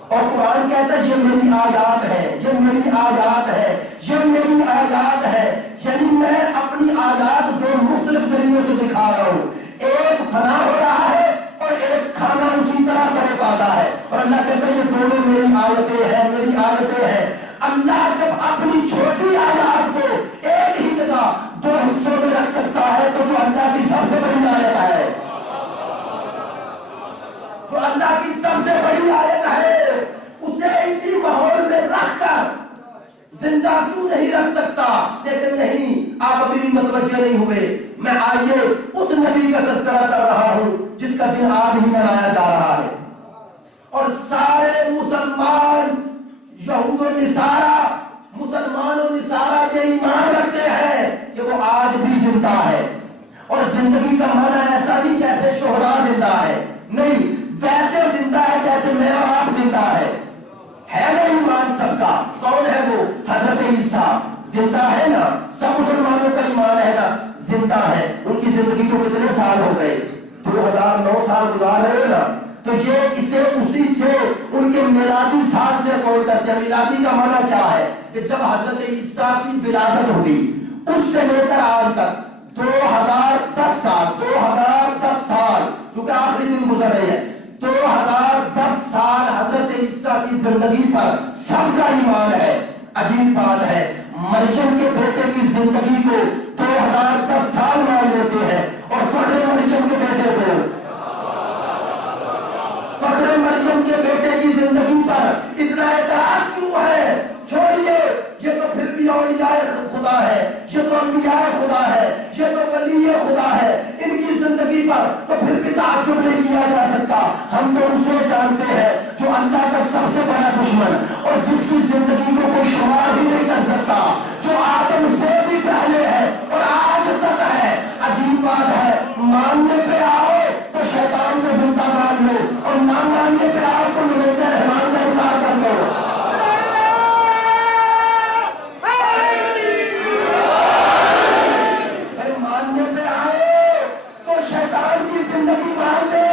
اور قرآن کہتا ہے یہ میری آیات ہے، یہ میری آیات ہے، یہ میری آیات ہے، یعنی میں اپنی آیات 2 مختلف طریقوں سے دکھا رہا ہوں، ایک فنا ہو رہا ہے اور ایک کھانا اسی طرح تر و تازہ ہے۔ اور اللہ کہتا ہے یہ دونوں میری آیتیں ہیں، میری آیتیں ہیں۔ اللہ جب اپنی چھوٹی آیات کو ایک ہی جگہ 2 حصوں میں رکھ سکتا ہے تو جو اللہ کی سب سے بڑی آیت ہے، جو اللہ کی سب سے بڑی آیت ہے، اسے اسی ماحول میں رکھ کر زندہ کیوں نہیں رکھ سکتا؟ لیکن نہیں، آپ ابھی بھی متوجہ نہیں ہوئے۔ میں آئیے اس نبی کا تذکرہ کر رہا ہوں جس کا دن آج ہی منایا جا رہا ہے، اور سارے مسلمان، یہود و نصارہ، مسلمان و نصارہ یہ ایمان رکھتے ہیں کہ وہ آج بھی زندہ ہے۔ اور زندگی کا معنی ایسا نہیں جیسے شہداء زندہ ہے، نہیں، ویسے زندہ ہے جیسے میں اور آپ زندہ ہے نا ایمان سب کا۔ کون ہے وہ؟ حضرت عیسیٰ زندہ ہے نا، سب مسلمانوں کا ایمان ہے نا، زندہ ہے۔ ان کی زندگی کو کتنے سال ہو گئے؟ 2009 سال گزار رہے ہو نا، تو یہ اسے اسی سے ان کے میلادی سال سے قول کرتے ہیں۔ میلادی کا معنی کیا ہے؟ کہ جب حضرت عیسیٰ کی ولادت ہوئی اس سے لے کر آج تک 2010 سال، 2010 سال، کیونکہ آخری دن گزر رہے ہیں، 2010 سال حضرت عیسیٰ کی زندگی پر سب کا ایمان ہے۔ عجیب بات ہے، مریم کے بیٹے کی زندگی کو 2010 سال مان لیتے ہیں، اور فخر مریم کے بیٹے کو، فخر مریم کے بیٹے کی زندگی پر اتنا اعتراض کیوں ہے؟ چھوڑیے، یہ تو پھر بھی اولیاء خدا ہے، یہ تو انبیاء خدا ہے، یہ تو ولی خدا ہے، ان کی زندگی پر تو پھر بھی تعجب نہیں کیا جا سکتا۔ ہم تو اسے جانتے ہیں جو اللہ کا سب سے بڑا دشمن، اور جس کی زندگی کو کوئی شمار بھی نہیں کر سکتا، جو آدم سے بھی پہلے ہے اور آج تک ہے۔ عجیب بات ہے، ماننے پہ آؤ تو شیطان کو زندہ مان لو، اور نہ ماننے پہ آؤ تو نبی رحمان کا انکار کر لو۔ ماننے پہ آئے تو شیطان کی زندگی مان لے،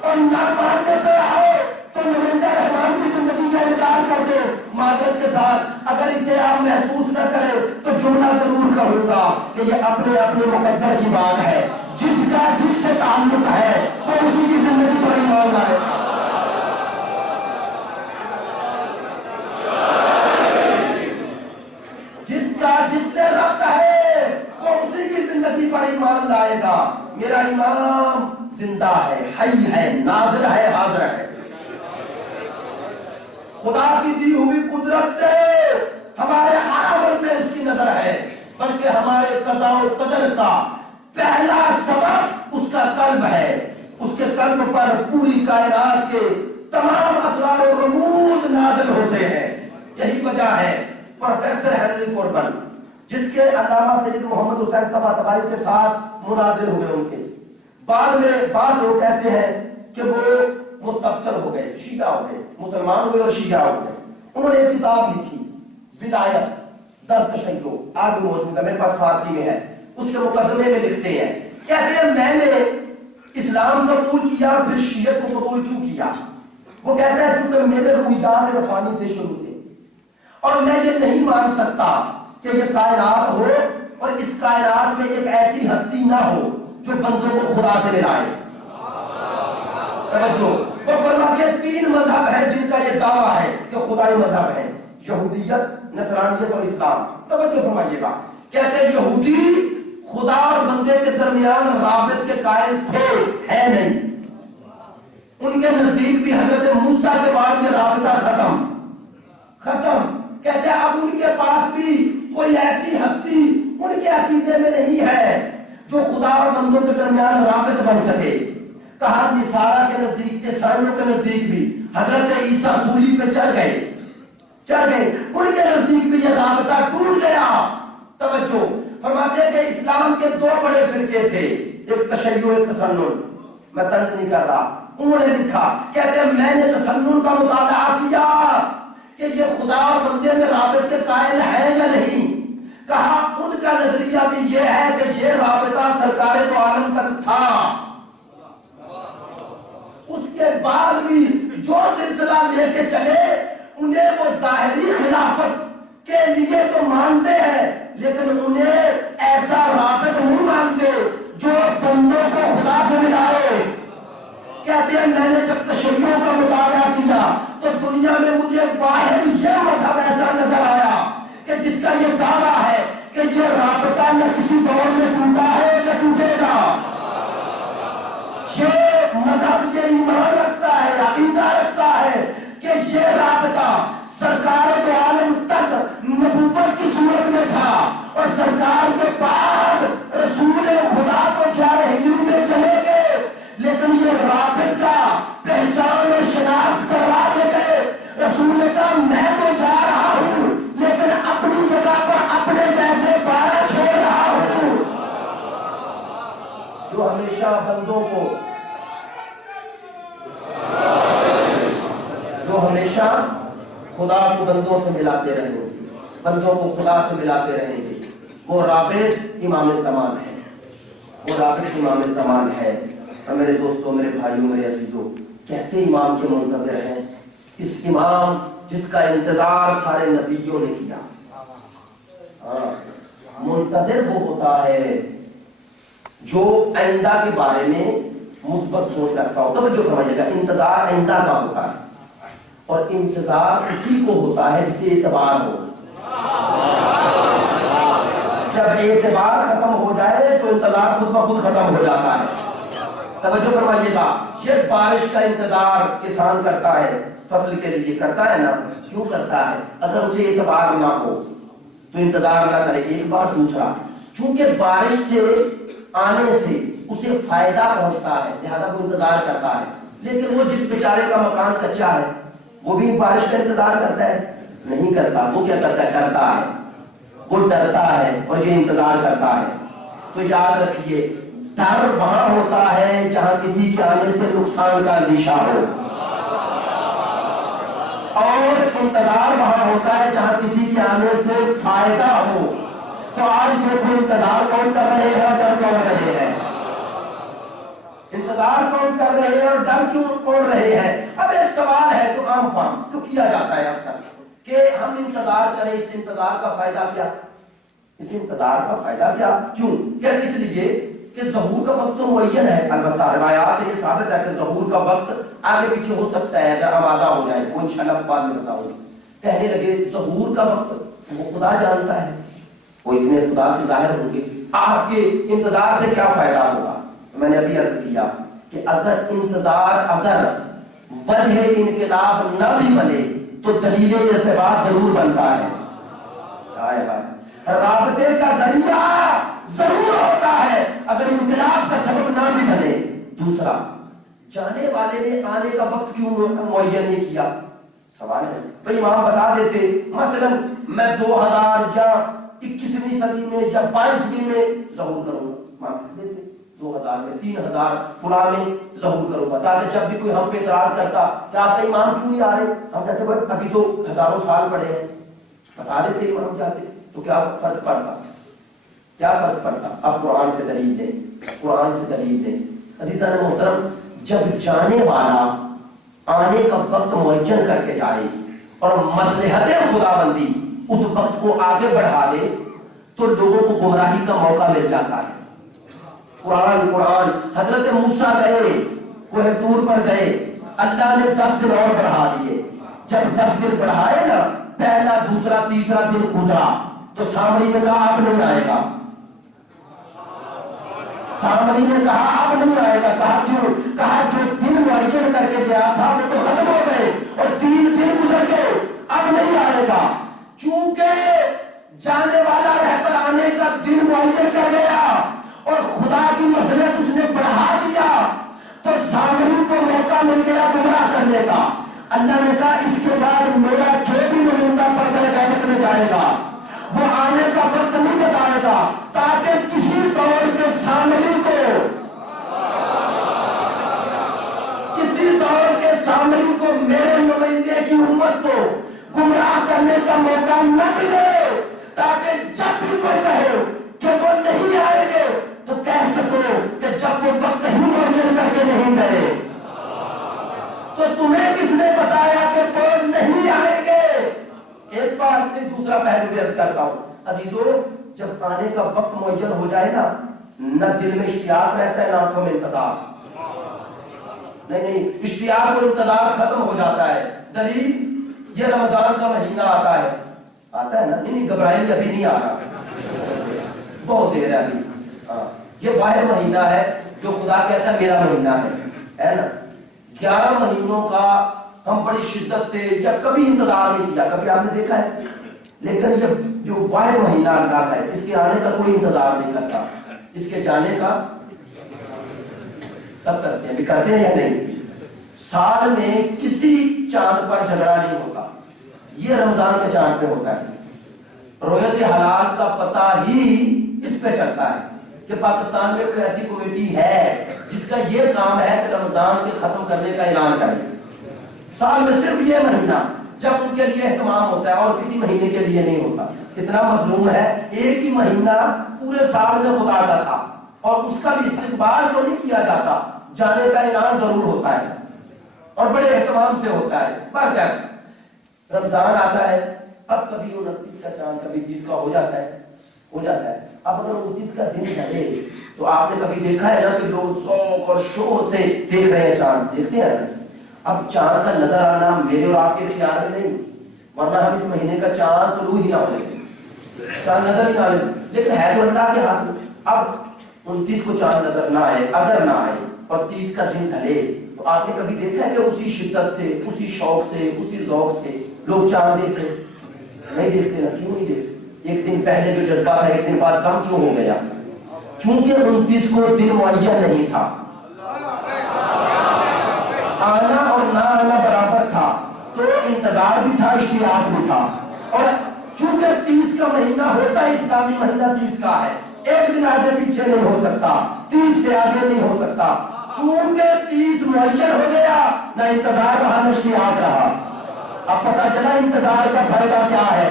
اور نہ ماننے پہ آؤ تو نبی رحمان کی زندگی کا انکار کر دو۔ معذرت کے ساتھ اگر اسے آپ محسوس نہ کریں تو جملہ ضرور کہوں گا کہ یہ اپنے اپنے مقدر کی بات ہے، جس کا جس سے تعلق ہے وہ اسی کی زندگی پر ایمان لائے۔ حی ہے، ناظر ہے، حاضر ہے۔ خدا کی دی ہوئی قدرت سے ہمارے ہر عمل میں اس کی نظر ہے، بلکہ ہمارے قضاء و قدر کا پہلا سبب اس کا قلب ہے۔ اس کے قلب پر پوری کائنات کے تمام اسرار و رموز نازل ہوتے ہیں۔ یہی وجہ ہے پروفیسر ہنری کوربن، جس کے علامہ سید محمد حسین طباطبائی کے ساتھ مناظر ہوئے، ان کے بعد میں بعض لوگ کہتے ہیں کہ وہ مستبصر ہو گئے، شیعہ ہو گئے، مسلمان ہوئے اور شیعہ ہو گئے۔ انہوں نے ایک کتاب لکھی ولایت در تشیع، آج بھی موجود ہے، میرے پاس فارسی میں ہے۔ اس کے مقدمے میں لکھتے ہیں، کہتے ہیں میں نے اسلام قبول کیا پھر شیعت کو قبول کیوں کیا؟ وہ کہتا ہے چونکہ میرے رویات رفانی تھے شروع سے، اور میں یہ نہیں مان سکتا کہ یہ کائنات ہو اور اس کائنات میں ایک ایسی ہستی نہ ہو جو بندوں کو خدا سے ملائے۔ توجہ، وہ فرماتے ہیں تین مذہب ہیں جن کا یہ دعویٰ ہے کہ خدائی مذہب ہے، یہودیت، نصرانیت اور اسلام۔ توجہ فرمائیے گا، کہتے ہیں یہودی خدا اور بندے کے درمیان رابط کے قائل تھے، ہے نہیں۔ ان کے نزدیک بھی حضرت موسیٰ کے بعد یہ رابطہ ختم۔ کہتے ہیں اب ان کے پاس بھی کوئی ایسی ہستی ان کے عقیدے میں نہیں ہے جو خدا اور بندوں کے درمیان رابط بن سکے۔ کہا نصارہ کے نزدیک، عیسائیوں کے نزدیک بھی حضرت عیسیٰ سولی پہ چڑھ گئے، ان کے نزدیک بھی یہ رابطہ ٹوٹ گیا۔ توجہ فرماتے ہیں کہ اسلام کے دو بڑے فرقے تھے، ایک تشیع، ایک تسنن۔ میں طنز نہیں کر رہا، انہوں نے لکھا، کہتے ہیں میں نے تسنن کا مطالعہ کیا کہ یہ خدا اور بندے میں رابط کے قائل ہے یا نہیں۔ کہا ان کا نظریہ بھی یہ ہے کہ یہ رابطہ سرکار تو عالم تک تھا، اس کے بعد بھی جو سلسلہ لے کے چلے انہیں وہ ظاہری خلافت کے لیے تو مانتے ہیں، لیکن انہیں ایسا رابط نہیں مانتے جو بندوں کو خدا سے ملائے۔ کہتے ہیں میں نے جب تشیع کا مطالعہ کیا تو دنیا میں مجھے واحد یہ مذہب ایسا نظر آیا کہ جس کا یہ دعویٰ ہے کہ یہ رابطہ نہ کسی دور میں ٹوٹا ہے نہ ٹوٹے گا۔ یہ مذہب یہ ایمان رکھتا ہے، عقیدہ رکھتا ہے کہ یہ رابطہ سرکار دو عالم تک نبوت کی صورت میں تھا، اور سرکار کے بعد رسول خدا کو 11 ہجری میں چلے گئے، لیکن یہ رابطہ پہچان اور شناخت کروا کے گئے۔ رسول نے کہا میں تو جا رہا ہوں لیکن اپنی جگہ پر اپنے جیسے 12 چھوڑ رہا ہوں، جو ہمیشہ بندوں کو خدا کو بندوں سے ملاتے رہیں گے، بندوں کو خدا سے ملاتے رہیں گے۔ وہ رابط امام زمان ہے، وہ رابط امام زمان ہے۔ اور میرے دوستوں، میرے بھائیوں، میرے عزیزوں، کیسے امام کے منتظر ہیں؟ اس امام جس کا انتظار سارے نبیوں نے کیا۔ منتظر وہ ہوتا ہے جو آئندہ کے بارے میں مثبت سوچ رکھتا ہو۔ توجہ فرمائیے گا، انتظار آئندہ کا ہوتا ہے، اور انتظار اسی کو ہوتا ہے جسے اعتبار ہو۔ جب اعتبار ختم ہو جائے تو انتظار خود بخود ختم ہو جاتا ہے۔ توجہ فرمائیے گا، یہ بارش کا انتظار کسان کرتا ہے، فصل کے لیے کرتا ہے نا، کیوں کرتا ہے؟ اگر اسے اعتبار نہ ہو تو انتظار نہ کرے گی۔ ایک بات دوسرا، چونکہ بارش سے آنے سے اسے فائدہ پہنچتا ہے لہذا وہ انتظار کرتا ہے، لیکن وہ جس بیچارے کا مکان کچا ہے وہ بھی بارش کا انتظار کرتا ہے؟ نہیں کرتا۔ وہ کیا کرتا ہے؟ کرتا ہے، وہ ڈرتا ہے اور یہ انتظار کرتا ہے۔ تو یاد رکھیے، ڈر وہاں ہوتا ہے جہاں کسی کے آنے سے نقصان کا اندیشہ ہو، اور انتظار وہاں ہوتا ہے جہاں کسی کے آنے سے فائدہ ہو۔ تو آج دیکھو انتظار کون کر رہے ہیں اور ڈر کون رہے ہیں؟ انتظار کون کر رہے ہیں اور ڈر کیوں کون رہے ہیں؟ اب ایک سوال ہے تو عام فہم جو کیا جاتا ہے اکثر کہ ہم انتظار کریں، اس انتظار کا فائدہ کیا؟ اس انتظار کا فائدہ کیا؟ کیوں؟ کیا اس لیے کہ ظہور کا وقت تو معین ہے۔ البتہ روایات سے یہ ثابت ہے کہ ظہور کا وقت آگے پیچھے ہو سکتا ہے اگر آمادہ ہو جائے، وہ انشاءاللہ بعد میں بتاؤں گا۔ کہنے لگے ظہور کا وقت وہ خدا جانتا ہے، وہ اس میں خدا سے ظاہر ہوں گے، آپ کے انتظار سے کیا فائدہ ہوگا؟ میں نے ابھی عرض کیا کہ اگر وجہ انقلاب نہ بھی بنے تو دلیل ارتباط ضرور بنتا ہے. رابطے کا ذریعہ ضرور ہوتا ہے اگر انقلاب کا سبب نہ بھی بنے. دوسرا، جانے والے نے آنے کا وقت کیوں معین نہیں کیا؟ سوال ہے. بھئی امام بتا دیتے مثلا میں 2000 یا 21ویں صدی میں یا 22ویں میں ظہور کروں گا. امام کہہ دیتے 2000 میں 3000 فلاں میں ظہور کروں گا، تاکہ جب بھی کوئی ہم پہ اعتراض کرتا کہ آپ کا امام کیوں نہیں آ رہے، ہم کہتے بھائی ابھی تو ہزاروں سال پڑے ہیں. بتا دیتے امام جاتے تو کیا فرق پڑتا؟ کیا فرق پڑتا؟ اب قرآن سے دلیل دیں، قرآن سے دلیل دیں. عزیزان محترم، جب جانے والا آنے کا وقت معین کر کے جائے اور مصلحت خداوندی اس وقت کو آگے بڑھا دے تو لوگوں کو گمراہی کا موقع مل جاتا ہے. قرآن حضرت موسیٰ گئے کوہ طور پر گئے، اللہ نے 10 دن اور بڑھا دیے. جب 10 دن بڑھائے نا، پہلا دوسرا تیسرا دن گزرا تو سامری نے کہا اب نہیں آئے گا. سامری نے کہا اب نہیں آئے گا. کہا جو دن معین کر کے گیا تھا وہ تو ختم ہو گئے اور 3 دن گزر گئے، اب نہیں آئے گا. چونکہ جانے والا رہ کر آنے کا دن معین کر گیا اور خدا کی مصلحت اس نے بڑھا دیا تو سامری کو موقع مل گیا گمراہ کرنے کا. اللہ نے کہا اس کے بعد میرا جو بھی نمائندہ پردہ قیامت میں جائے گا وہ آنے کا وقت نہیں بتائے گا، تاکہ کسی دور کے سامری کو میرے نمائندے کی امت کو گمراہ کرنے کا موقع نہ ملے، تاکہ جب بھی کوئی کہے کہ وہ نہیں آئیں گے تو کہہ سکو کہ جب وہ وقت ہی معین کر کے نہیں گئے تو تمہیں کس نے بتایا کہ وہ نہیں آئیں گے. ایک بار میں دوسرا پہلو بھی عرض کرتا ہوں. عزیزو، جب آنے کا وقت معین ہو جائے نا، نہ دل میں اشتیاق رہتا ہے نہ آنکھوں میں انتظار. نہیں، اشتیاق اور انتظار ختم ہو جاتا ہے. دلیل یہ رمضان کا مہینہ آتا ہے نا، نہیں گھبرائیں ابھی نہیں آ رہا، بہت دیر ہے ابھی. یہ واحد مہینہ ہے جو خدا کہتا ہے میرا مہینہ ہے نا. 11 مہینوں کا ہم بڑی شدت سے یا کبھی انتظار نہیں کیا، کبھی آپ نے دیکھا ہے. لیکن یہ جو واحد مہینہ اللہ ہے، اس کے آنے کا کوئی انتظار نہیں کرتا، اس کے جانے کا سب کرتے ہیں. کرتے ہیں یا نہیں؟ سال میں کسی چاند پر جھگڑا نہیں ہوتا، یہ رمضان کے چاند پہ ہوتا ہے. رویت حلال کا پتہ ہی اس پہ چلتا ہے کہ پاکستان میں کوئی ایسی کمیٹی ہے جس کا یہ کام ہے کہ رمضان کے ختم کرنے کا اعلان کرے. سال میں صرف یہ مہینہ جب ان کے لیے اہتمام ہوتا ہے اور کسی مہینے کے لیے نہیں ہوتا. کتنا مظلوم ہے. ایک ہی مہینہ پورے سال میں خدا کا تھا اور اس کا بھی استقبال تو نہیں کیا جاتا، جانے کا اعلان ضرور ہوتا ہے اور بڑے اہتمام سے ہوتا ہے. پر کر رمضان آتا ہے، اب کبھی 29 کا چاند کبھی 30 کا ہو جاتا ہے. اب اگر 29 کا دن چلے تو آپ نے کبھی دیکھا ہے نا کہ لوگ ذوق اور شوق سے دیکھ رہے ہیں چاند، دیکھتے ہیں. اب چاند کا نظر آنا میرے اور آپ کے اختیار میں نہیں، ورنہ ہم اس مہینے کا چاند طلوع ہی نہ ہو لیں، چاند نظر ہی نہ آئے، لیکن ہے تو اللہ کے ہاتھ میں. اب 29 کو چاند نظر نہ آئے، اگر نہ آئے اور 30 کا دن ڈھلے تو آپ نے کبھی دیکھا ہے کہ اسی شدت سے، اسی شوق سے، اسی ذوق سے لوگ چاند دیکھتے نہیں؟ دیکھتے نا. کیوں نہیں دیکھتے؟ ایک دن پہلے جو جذبہ تھا ایک دن بعد کم کیوں ہو گیا؟ چونکہ 29 کو دن معین نہیں تھا، آنا اور نہ آنا برابر تھا، تو انتظار بھی تھا، اشتیاق بھی تھا. اور چونکہ 30 کا مہینہ ہوتا ہے، اسلامی مہینہ 30 کا ہے، ایک دن آگے پیچھے نہیں ہو سکتا، 30 سے آگے نہیں ہو سکتا. چونکہ 30 معین ہو گیا، نہ انتظار رہا نہ اشتیاق رہا. اب پتا چلا انتظار کا فائدہ کیا ہے،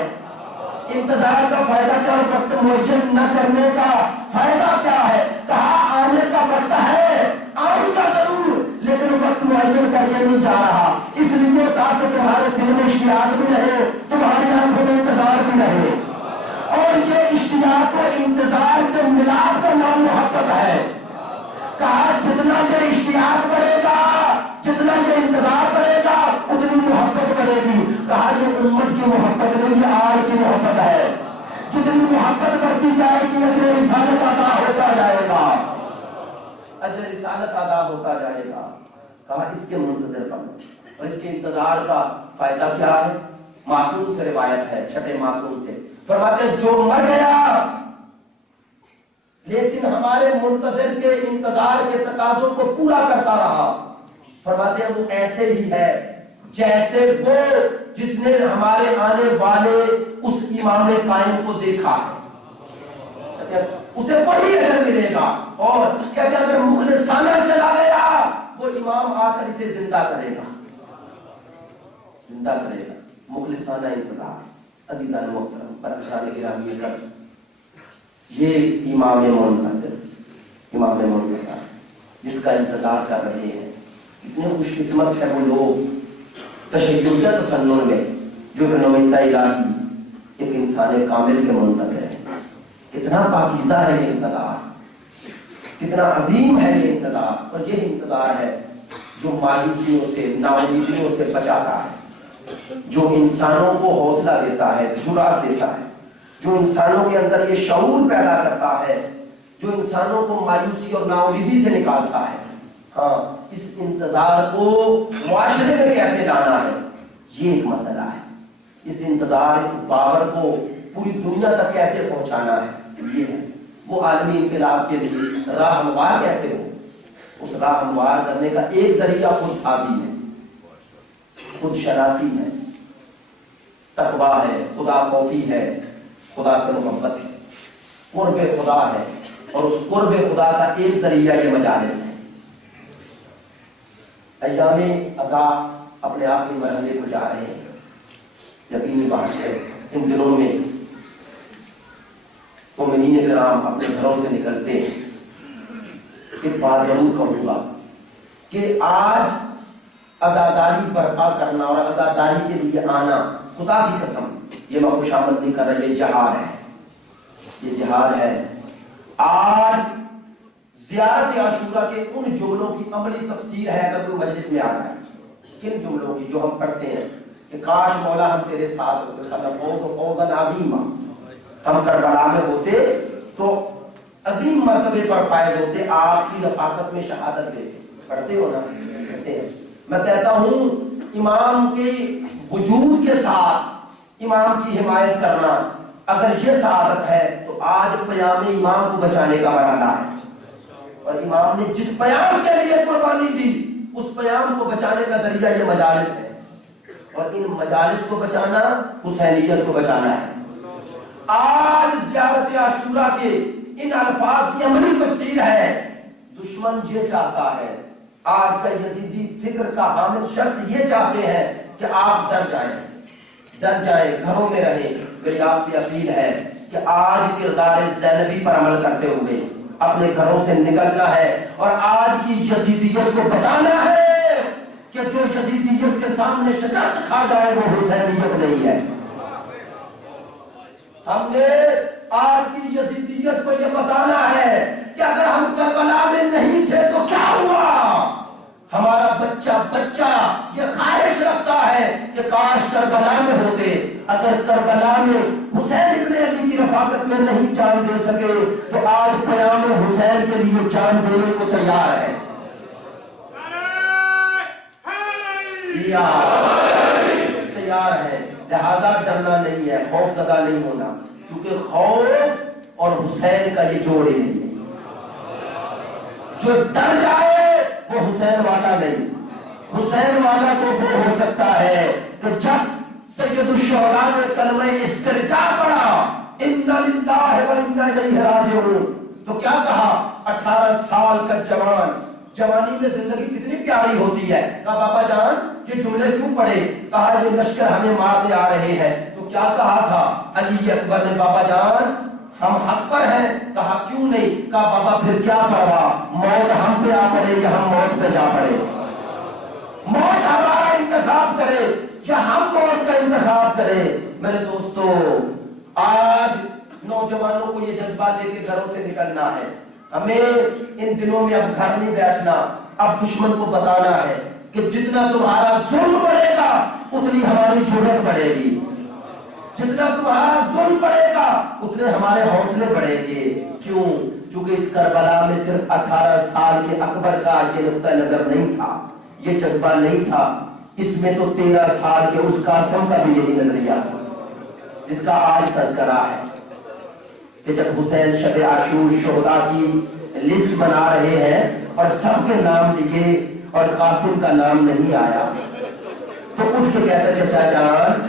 انتظار کا فائدہ کیا اور وقت معین نہ کرنے کا فائدہ کیا ہے. کہا آنے کا وقت ہے، آؤں گا ضرور، لیکن وقت معین کر کے نہیں جا رہا، اس لیے تاکہ تمہارے دل میں اشتیاق بھی رہے، تمہاری آنکھوں میں انتظار بھی رہے. اور یہ اشتیاق و انتظار کے ملاپ کا نام محبت ہے. کہا جتنا یہ اشتیاق بڑھے گا، جتنا یہ انتظار بڑھے گا، اتنی محبت بڑھے گی. کہا یہ امت کی محبت نہیں، یہ آل کی محبت ہے. جتنی محبت بڑھتی جائے گی اتنی رسالت عطا ہوتا جائے گا. اجر رسالت ادا ہوتا جائے گا. کہا اس کے منتظر بنو. اور اس کے انتظار کا فائدہ کیا ہے؟ معصوم سے روایت ہے، چھٹے معصوم سے فرماتے ہیں جو مر گیا لیکن ہمارے منتظر کے انتظار کے تقاضوں کو پورا کرتا رہا، فرماتے ہیں وہ ایسے ہی ہے جیسے وہ جس نے ہمارے آنے والے اس امام قائم کو دیکھا ہے، اسے وہی اجر ملے گا. اور کہتے ہیں اگر مخلصانہ چلا گیا وہ امام آ کر اسے زندہ کرے گا، زندہ کرے گا. مخلصانہ انتظار. عزیزان محترم برادران گرامی اکرام، یہ امام منتظر، امام منتظر جس کا انتظار کر رہے ہیں. کتنے خوش قسمت ہے وہ لوگ تشیع تسنن میں جو کہ نمائندہ الہی ایک انسان کامل کے منتظر ہے. کتنا پاکیزہ ہے یہ انتظار، کتنا عظیم ہے یہ انتظار. اور یہ انتظار ہے جو مایوسیوں سے، ناامیدیوں سے بچاتا ہے، جو انسانوں کو حوصلہ دیتا ہے، جرأت دیتا ہے، جو انسانوں کے اندر یہ شعور پیدا کرتا ہے، جو انسانوں کو مایوسی اور ناامیدی سے نکالتا ہے. ہاں، اس انتظار کو معاشرے میں کیسے لانا ہے یہ ایک مسئلہ ہے. اس انتظار، اس باور کو پوری دنیا تک کیسے پہنچانا ہے یہ ہے. وہ عالمی انقلاب کے لیے راہ ہموار کیسے ہو، اس راہ ہموار کرنے کا ایک ذریعہ خود سازی ہے، خود شناسی ہے، تقویٰ ہے، خدا خوفی ہے، خدا سے محبت ہے، قرب خدا ہے. اور اس قرب خدا کا ایک ذریعہ یہ مجالس ہے. ایام عزا اپنے آخری مرحلے کو جا رہے ہیں. یقینی بات ہے ان دنوں میں مومنین کرام اپنے گھروں سے نکلتے ہیں. ایک بات ضرور کہوں گا کہ آج عزاداری برپا کرنا اور عزاداری کے لیے آنا، خدا کی قسم یہ میں خوش آمد نہیں کر رہا، یہ جہاد ہے، یہ جہاد ہے. آج زیارت عاشورہ کے ان جملوں کی عملی تفسیر ہے اگر کوئی مجلس میں آ جائے. کن جملوں کی جو ہم پڑھتے ہیں کہ کاش مولا ہم تیرے ساتھ ہوتے، فنفوز فوزا عظیما، ہم کربلا میں ہوتے تو عظیم مرتبے پر فائز ہوتے، آپ کی رفاقت میں شہادت دیتے. پڑھتے ہو نا؟ کہتے ہیں. میں کہتا ہوں امام کے وجود کے ساتھ امام کی حمایت کرنا اگر یہ سعادت ہے تو آج پیام امام کو بچانے کا مرحلہ ہے. اور امام نے جس پیام کے لیے قربانی دی اس پیام کو بچانے کا ذریعہ یہ مجالس ہے. اور ان مجالس کو بچانا حسینیت کو بچانا ہے. آج زیارت عاشورہ کے ان الفاظ کی عملی تفسیر ہے. دشمن یہ چاہتا ہے، آج کا یزیدی فکر کا حامل شخص یہ چاہتے ہیں کہ آپ ڈر جائیں، گھروں میں رہیں. میری آپ سے اپیل ہے کہ آج کردار زینبی پر عمل کرتے ہوئے اپنے گھروں سے نکلنا ہے اور آج کی یزیدیت کو بتانا ہے کہ جو یزیدیت کے سامنے شکست کھا جائے وہ حسینیت نہیں ہے. ہم نے آج کی یزیدیت کو یہ بتانا ہے کہ اگر ہم کربلا میں نہیں تھے تو کیا ہوا. ہمارا بچہ یہ خواہش رکھتا ہے کہ کاش کربلا میں ہوتے. اگر کربلا میں حسین ابن علی کی رفاقت میں نہیں جان دے سکے تو آج پیام حسین کے لیے جان دینے کو تیار ہے. تیار ہے. لہذا ڈرنا نہیں ہے، خوف زدہ نہیں ہونا، کیونکہ خوف اور حسین کا یہ جوڑے نہیں ہے. جو ڈر جائے وہ حسین والا نہیں. حسین والا تو وہ ہو سکتا ہے کہ جب سید الشہداء نے کلمہ استرجاع پڑھا انا للہ و انا الیہ راجعون تو کیا کہا؟ 18 سال کا جوان، جوانی میں زندگی کتنی پیاری ہوتی ہے. کہا بابا جان یہ جملے کیوں پڑھے؟ کہا یہ لشکر ہمیں مارنے آ رہے ہیں. تو کیا کہا تھا علی اکبر نے؟ بابا جان ہم حق پر ہیں. کہا کیوں نہیں؟ کہا بابا پھر کیا پرواہ، موت ہم پہ آ پڑے یا ہم موت پہ جا پڑے. موت ہمارا انتخاب کرے یا ہم موت کا انتخاب کرے. میرے دوستو آج نوجوانوں کو یہ جذبہ دے کے گھروں سے نکلنا ہے. ہمیں ان دنوں میں اب گھر نہیں بیٹھنا، اب دشمن کو بتانا ہے کہ جتنا تمہارا ظلم بڑھے گا اتنی ہماری جرأت بڑھے گی، جتنا تمہارا ظلم بڑھے گا اتنے ہمارے حوصلے بڑھیں گے. کیوں؟ چونکہ اس کربلا میں صرف 18 سال کے اکبر کا یہ نقطہ نظر نہیں تھا، یہ جذبہ نہیں تھا، اس میں تو 13 سال کے اس قاسم کا بھی یہی نظریہ تھا جس کا آج تذکرہ ہے کہ جب حسین شب عاشور شہداء کی لسٹ بنا رہے ہیں اور سب کے نام لیے اور قاسم کا نام نہیں آیا تو اٹھ کے کہتا چچا جان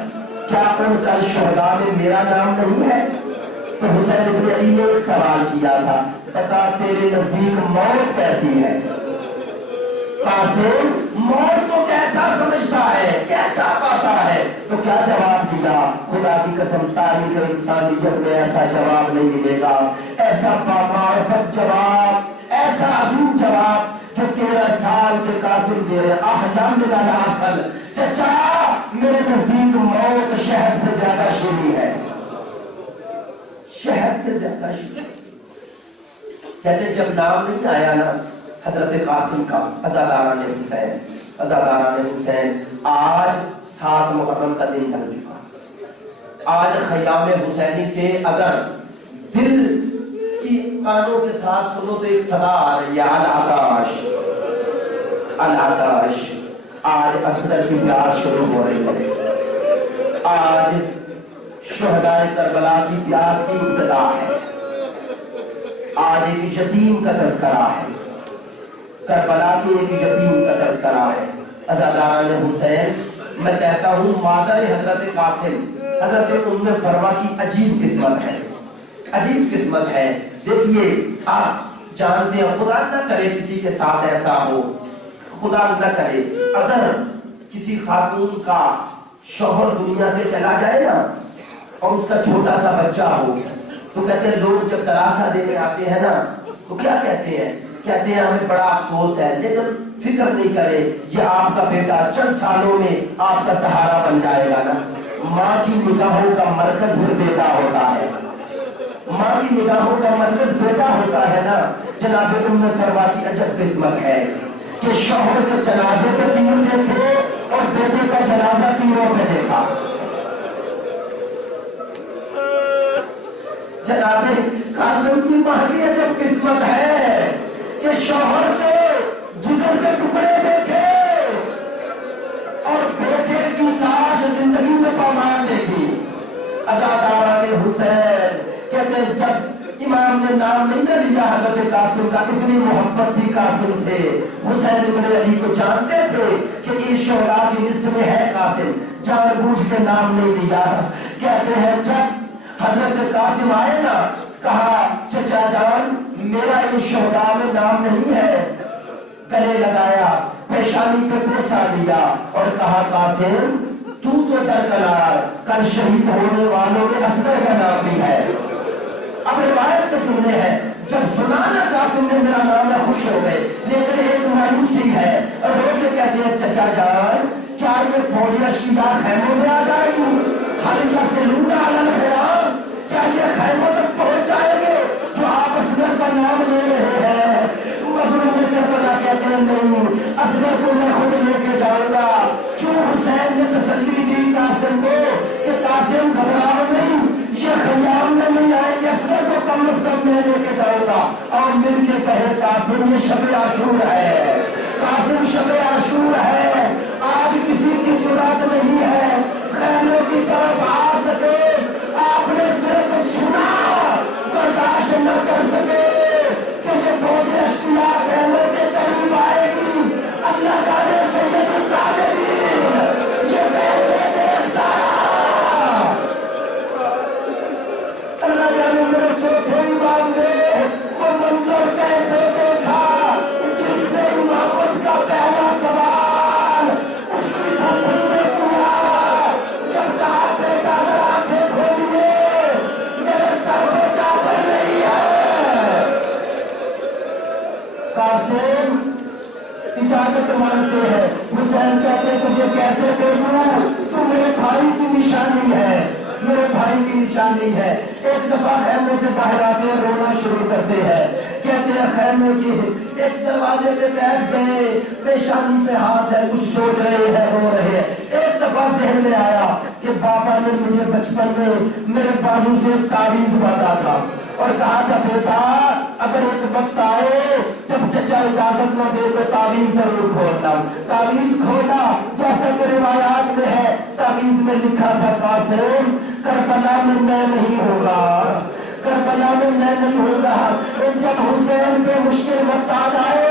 کیا ان کل شہداء میں میرا نام نہیں ہے؟ تو حسین ابن علی نے ایک سوال کیا تھا، بتا تیرے نزدیک موت کیسی ہے؟ قاسم موت کو کیسا سمجھتا ہے، کیسا پاتا ہے؟ تو کیا جواب دیا؟ خدا کی قسم تاریخ انسانیت میں ایسا جواب نہیں ملے گا، ایسا بامعرفت جواب، ایسا عظیم جواب جو 13 سال کے قاسم دے رہے احلام من العسل، چچا میرے نزدیک موت شہد سے زیادہ شیریں ہے، شہد سے زیادہ شیریں۔ کہتے جب نام نہیں آیا نا حضرت قاسم کا، عزاداران حسین، عزاداران حسین، آج 7 محرم کا دن ڈل چکا، آج خیام حسینی سے اگر دل کی کانوں کے ساتھ سنو تو ایک صدا آ رہی ہے، العطاش العطاش، آج اصغر کی پیاس شروع ہو رہی ہے، آج شہداء کربلا کی پیاس کی ابتدا ہے، آج ایک یتیم کا تذکرہ ہے، کربلا کی ایک یتیم کا تذکرہ ہے، عزاداران حسین۔ میں کہتا ہوں مادر حضرت قاسم حضرت ام فروہ کی عجیب قسمت ہے، عجیب قسمت ہے۔ دیکھیے آپ جانتے ہیں خدا نہ کرے کسی کے ساتھ ایسا ہو، خدا نہ کرے اگر کسی خاتون کا شوہر دنیا سے چلا جائے نا اور اس کا چھوٹا سا بچہ ہو تو کہتے ہیں لوگ جب تراسا دینے آتے ہیں نا تو کیا کہتے ہیں؟ کہتے ہیں ہمیں بڑا افسوس ہے لیکن فکر نہیں کرے یہ آپ کا بیٹا چند سالوں میں آپ کا سہارا بن جائے گا نا۔ ماں کی نگاہوں کا مرکز پھر بیٹا ہوتا ہے، ماں کی نگاہوں کا مرکز بیٹا ہوتا ہے نا۔ جناب ام فروہ کی عجب قسمت ہے کہ شوہر کے جنازے پہ تیر دیکھے اور بیٹے کا جنازہ تیروں پہ دیکھا۔ جناب قاسم کی ماں کی عجب قسمت ہے کہ شوہر کے جگر کے ٹکڑے دیکھے اور بیٹے کی لاش زندگی میں پامال دیکھی۔ عزاداران حسین کہتے ہیں جب امام نے نام نہیں نہ لیا حضرت قاسم کا، اتنی محبت تھی قاسم سے، حسین ابن علی کو جانتے تھے کہ اس شہداء کی لسٹ میں ہے قاسم، جان بوجھ کے نام نہیں لیا۔ کہتے ہیں جب حضرت قاسم آئے نا کہا چچا جان میرا اس شہداء میں نام نہیں ہے، گلے لگایا، پیشانی پہ بوسہ دیا اور کہا قاسم تو درکنار، کل شہید ہونے والوں میں اصغر کا نام بھی ہے۔ اب روایت کے جملے ہیں جب سنا نا قاسم نے میرا نام ہے خوش ہو گئے، لیکن ایک مایوسی ہے اور وہ کہتے ہیں چچا جان کیا یہ فوجی اشکیا خیموں میں آ جائے گی؟ حلقہ سے لونا علی الخیام، کیا یہ خیموں تک پہنچ جائے گے جو آپ اصغر کا نام لے رہے ہیں؟ مظلوم کربلا کہتے ہیں نہیں، اصغر کو میں خود لے کے جاؤں گا۔ کیوں حسین نے تسلی دی قاسم کو کہ قاسم گھبراؤ نہیں، یہ خیام میں نہیں آئے گے، اصغر کو کم از کم میں لے کے جاؤں گا۔ اور مل کے کہے قاسم یہ شب عاشور ہے، قاسم شب عاشور ہے، آج کسی کی جرات نہیں ہے خیموں کی طرف آ سکے، آپ نے صرف سنا برداشت نہ کر سکے کہ یہ فوج اشکیا خیموں کے قریب آئے گی۔ اللہ جانے سید الصالحین یہ کیسے دیکھتا، اللہ جانے میرے چوتھے امام نے وہ منظر کیسے دیکھا جس سے امامت کا پہلا سوال اس کی پھوپھی نے کیا جب کہا بیٹا اگر آنکھیں کھولیے میرے سر پہ چادر نہیں ہے۔ قاسم اجازت مانتے ہیں، حسین کہتے تجھے کیسے بھیجوں، تو میرے بھائی کی نشانی ہے، میرے بھائی کی نشانی ہے۔ ایک دفعہ خیمے سے باہر آتے ہیں رونا شروع کرتے ہیں، کہتے ہیں خیمے کی ایک دروازے پہ بیٹھ گئے، پیشانی پہ ہاتھ ہے، کچھ سوچ رہے ہیں، رو رہے ہیں۔ ایک دفعہ ذہن میں آیا کہ بابا نے مجھے بچپن میں میرے بازو سے تعویذ باندھا تھا اور کہا تھا بیٹا اگر ایک وقت آئے جب چچا اجازت نہ دے تو تعویذ ضرور کھولنا. تعویذ کھولا جیسا کہ روایات میں ہے. تعویذ میں لکھا تھا قاسم کربلا میں میں نہیں ہوگا, کربلا میں میں نہیں ہوگا. جب حسین پہ مشکل وقت آ جائے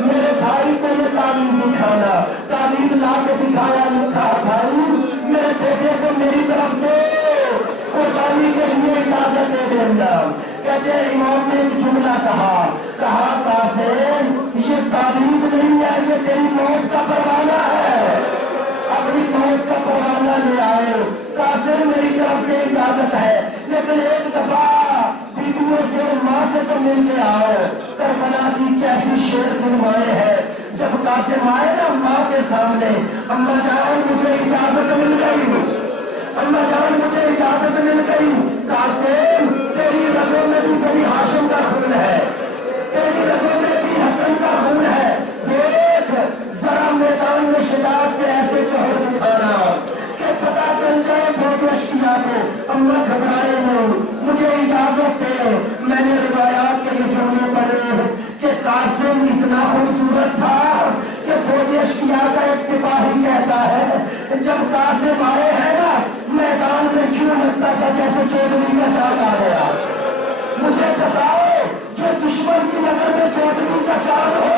میرے بھائی کو یہ تعویذ دکھانا. تعویذ لا کے دکھایا, لکھا بھائی میرے بیٹے کو میری طرف سے قربانی کے لیے اجازت دے دینا. کہتے امام نے ایک جملہ کہا قاسم یہ تعویذ نہیں ہے, یہ تیری موت کا پروانہ ہے, اپنی موت کا پروانہ لے آئے. قاسم میری طرف سے اجازت ہے, لیکن ایک دفعہ بیویوں سے ماں سے تو مل کے آؤ. کربلا کی کیسی شیر دلوائے ہے. جب قاسم آئے نا ماں کے سامنے, اماں جان مجھے اجازت مل گئی, اماں جان مجھے اجازت مل گئی. قاسم تیری رگوں میں بھی بنی ہاشم کا خون ہے, تیری رگوں میں بھی حسن کا خون ہے. دیکھ ذرا میدان میں شجاعت کے ایسے جوہر دکھانا کہ پتا چل جائے فوج اشقیا کو. اماں گھبرائے نہیں, مجھے اجازت دے. میں نے روایات کے یہ جملے پڑھے کہ قاسم اتنا خوبصورت تھا کہ فوج اشقیا کا ایک سپاہی کہتا ہے جب قاسم آئے ہیں نا میدان میں کیوں لگتا تھا جیسے چودھری کا چاند آ گیا. مجھے بتاؤ جو دشمن کی نظر میں چودھری کا چاند ہو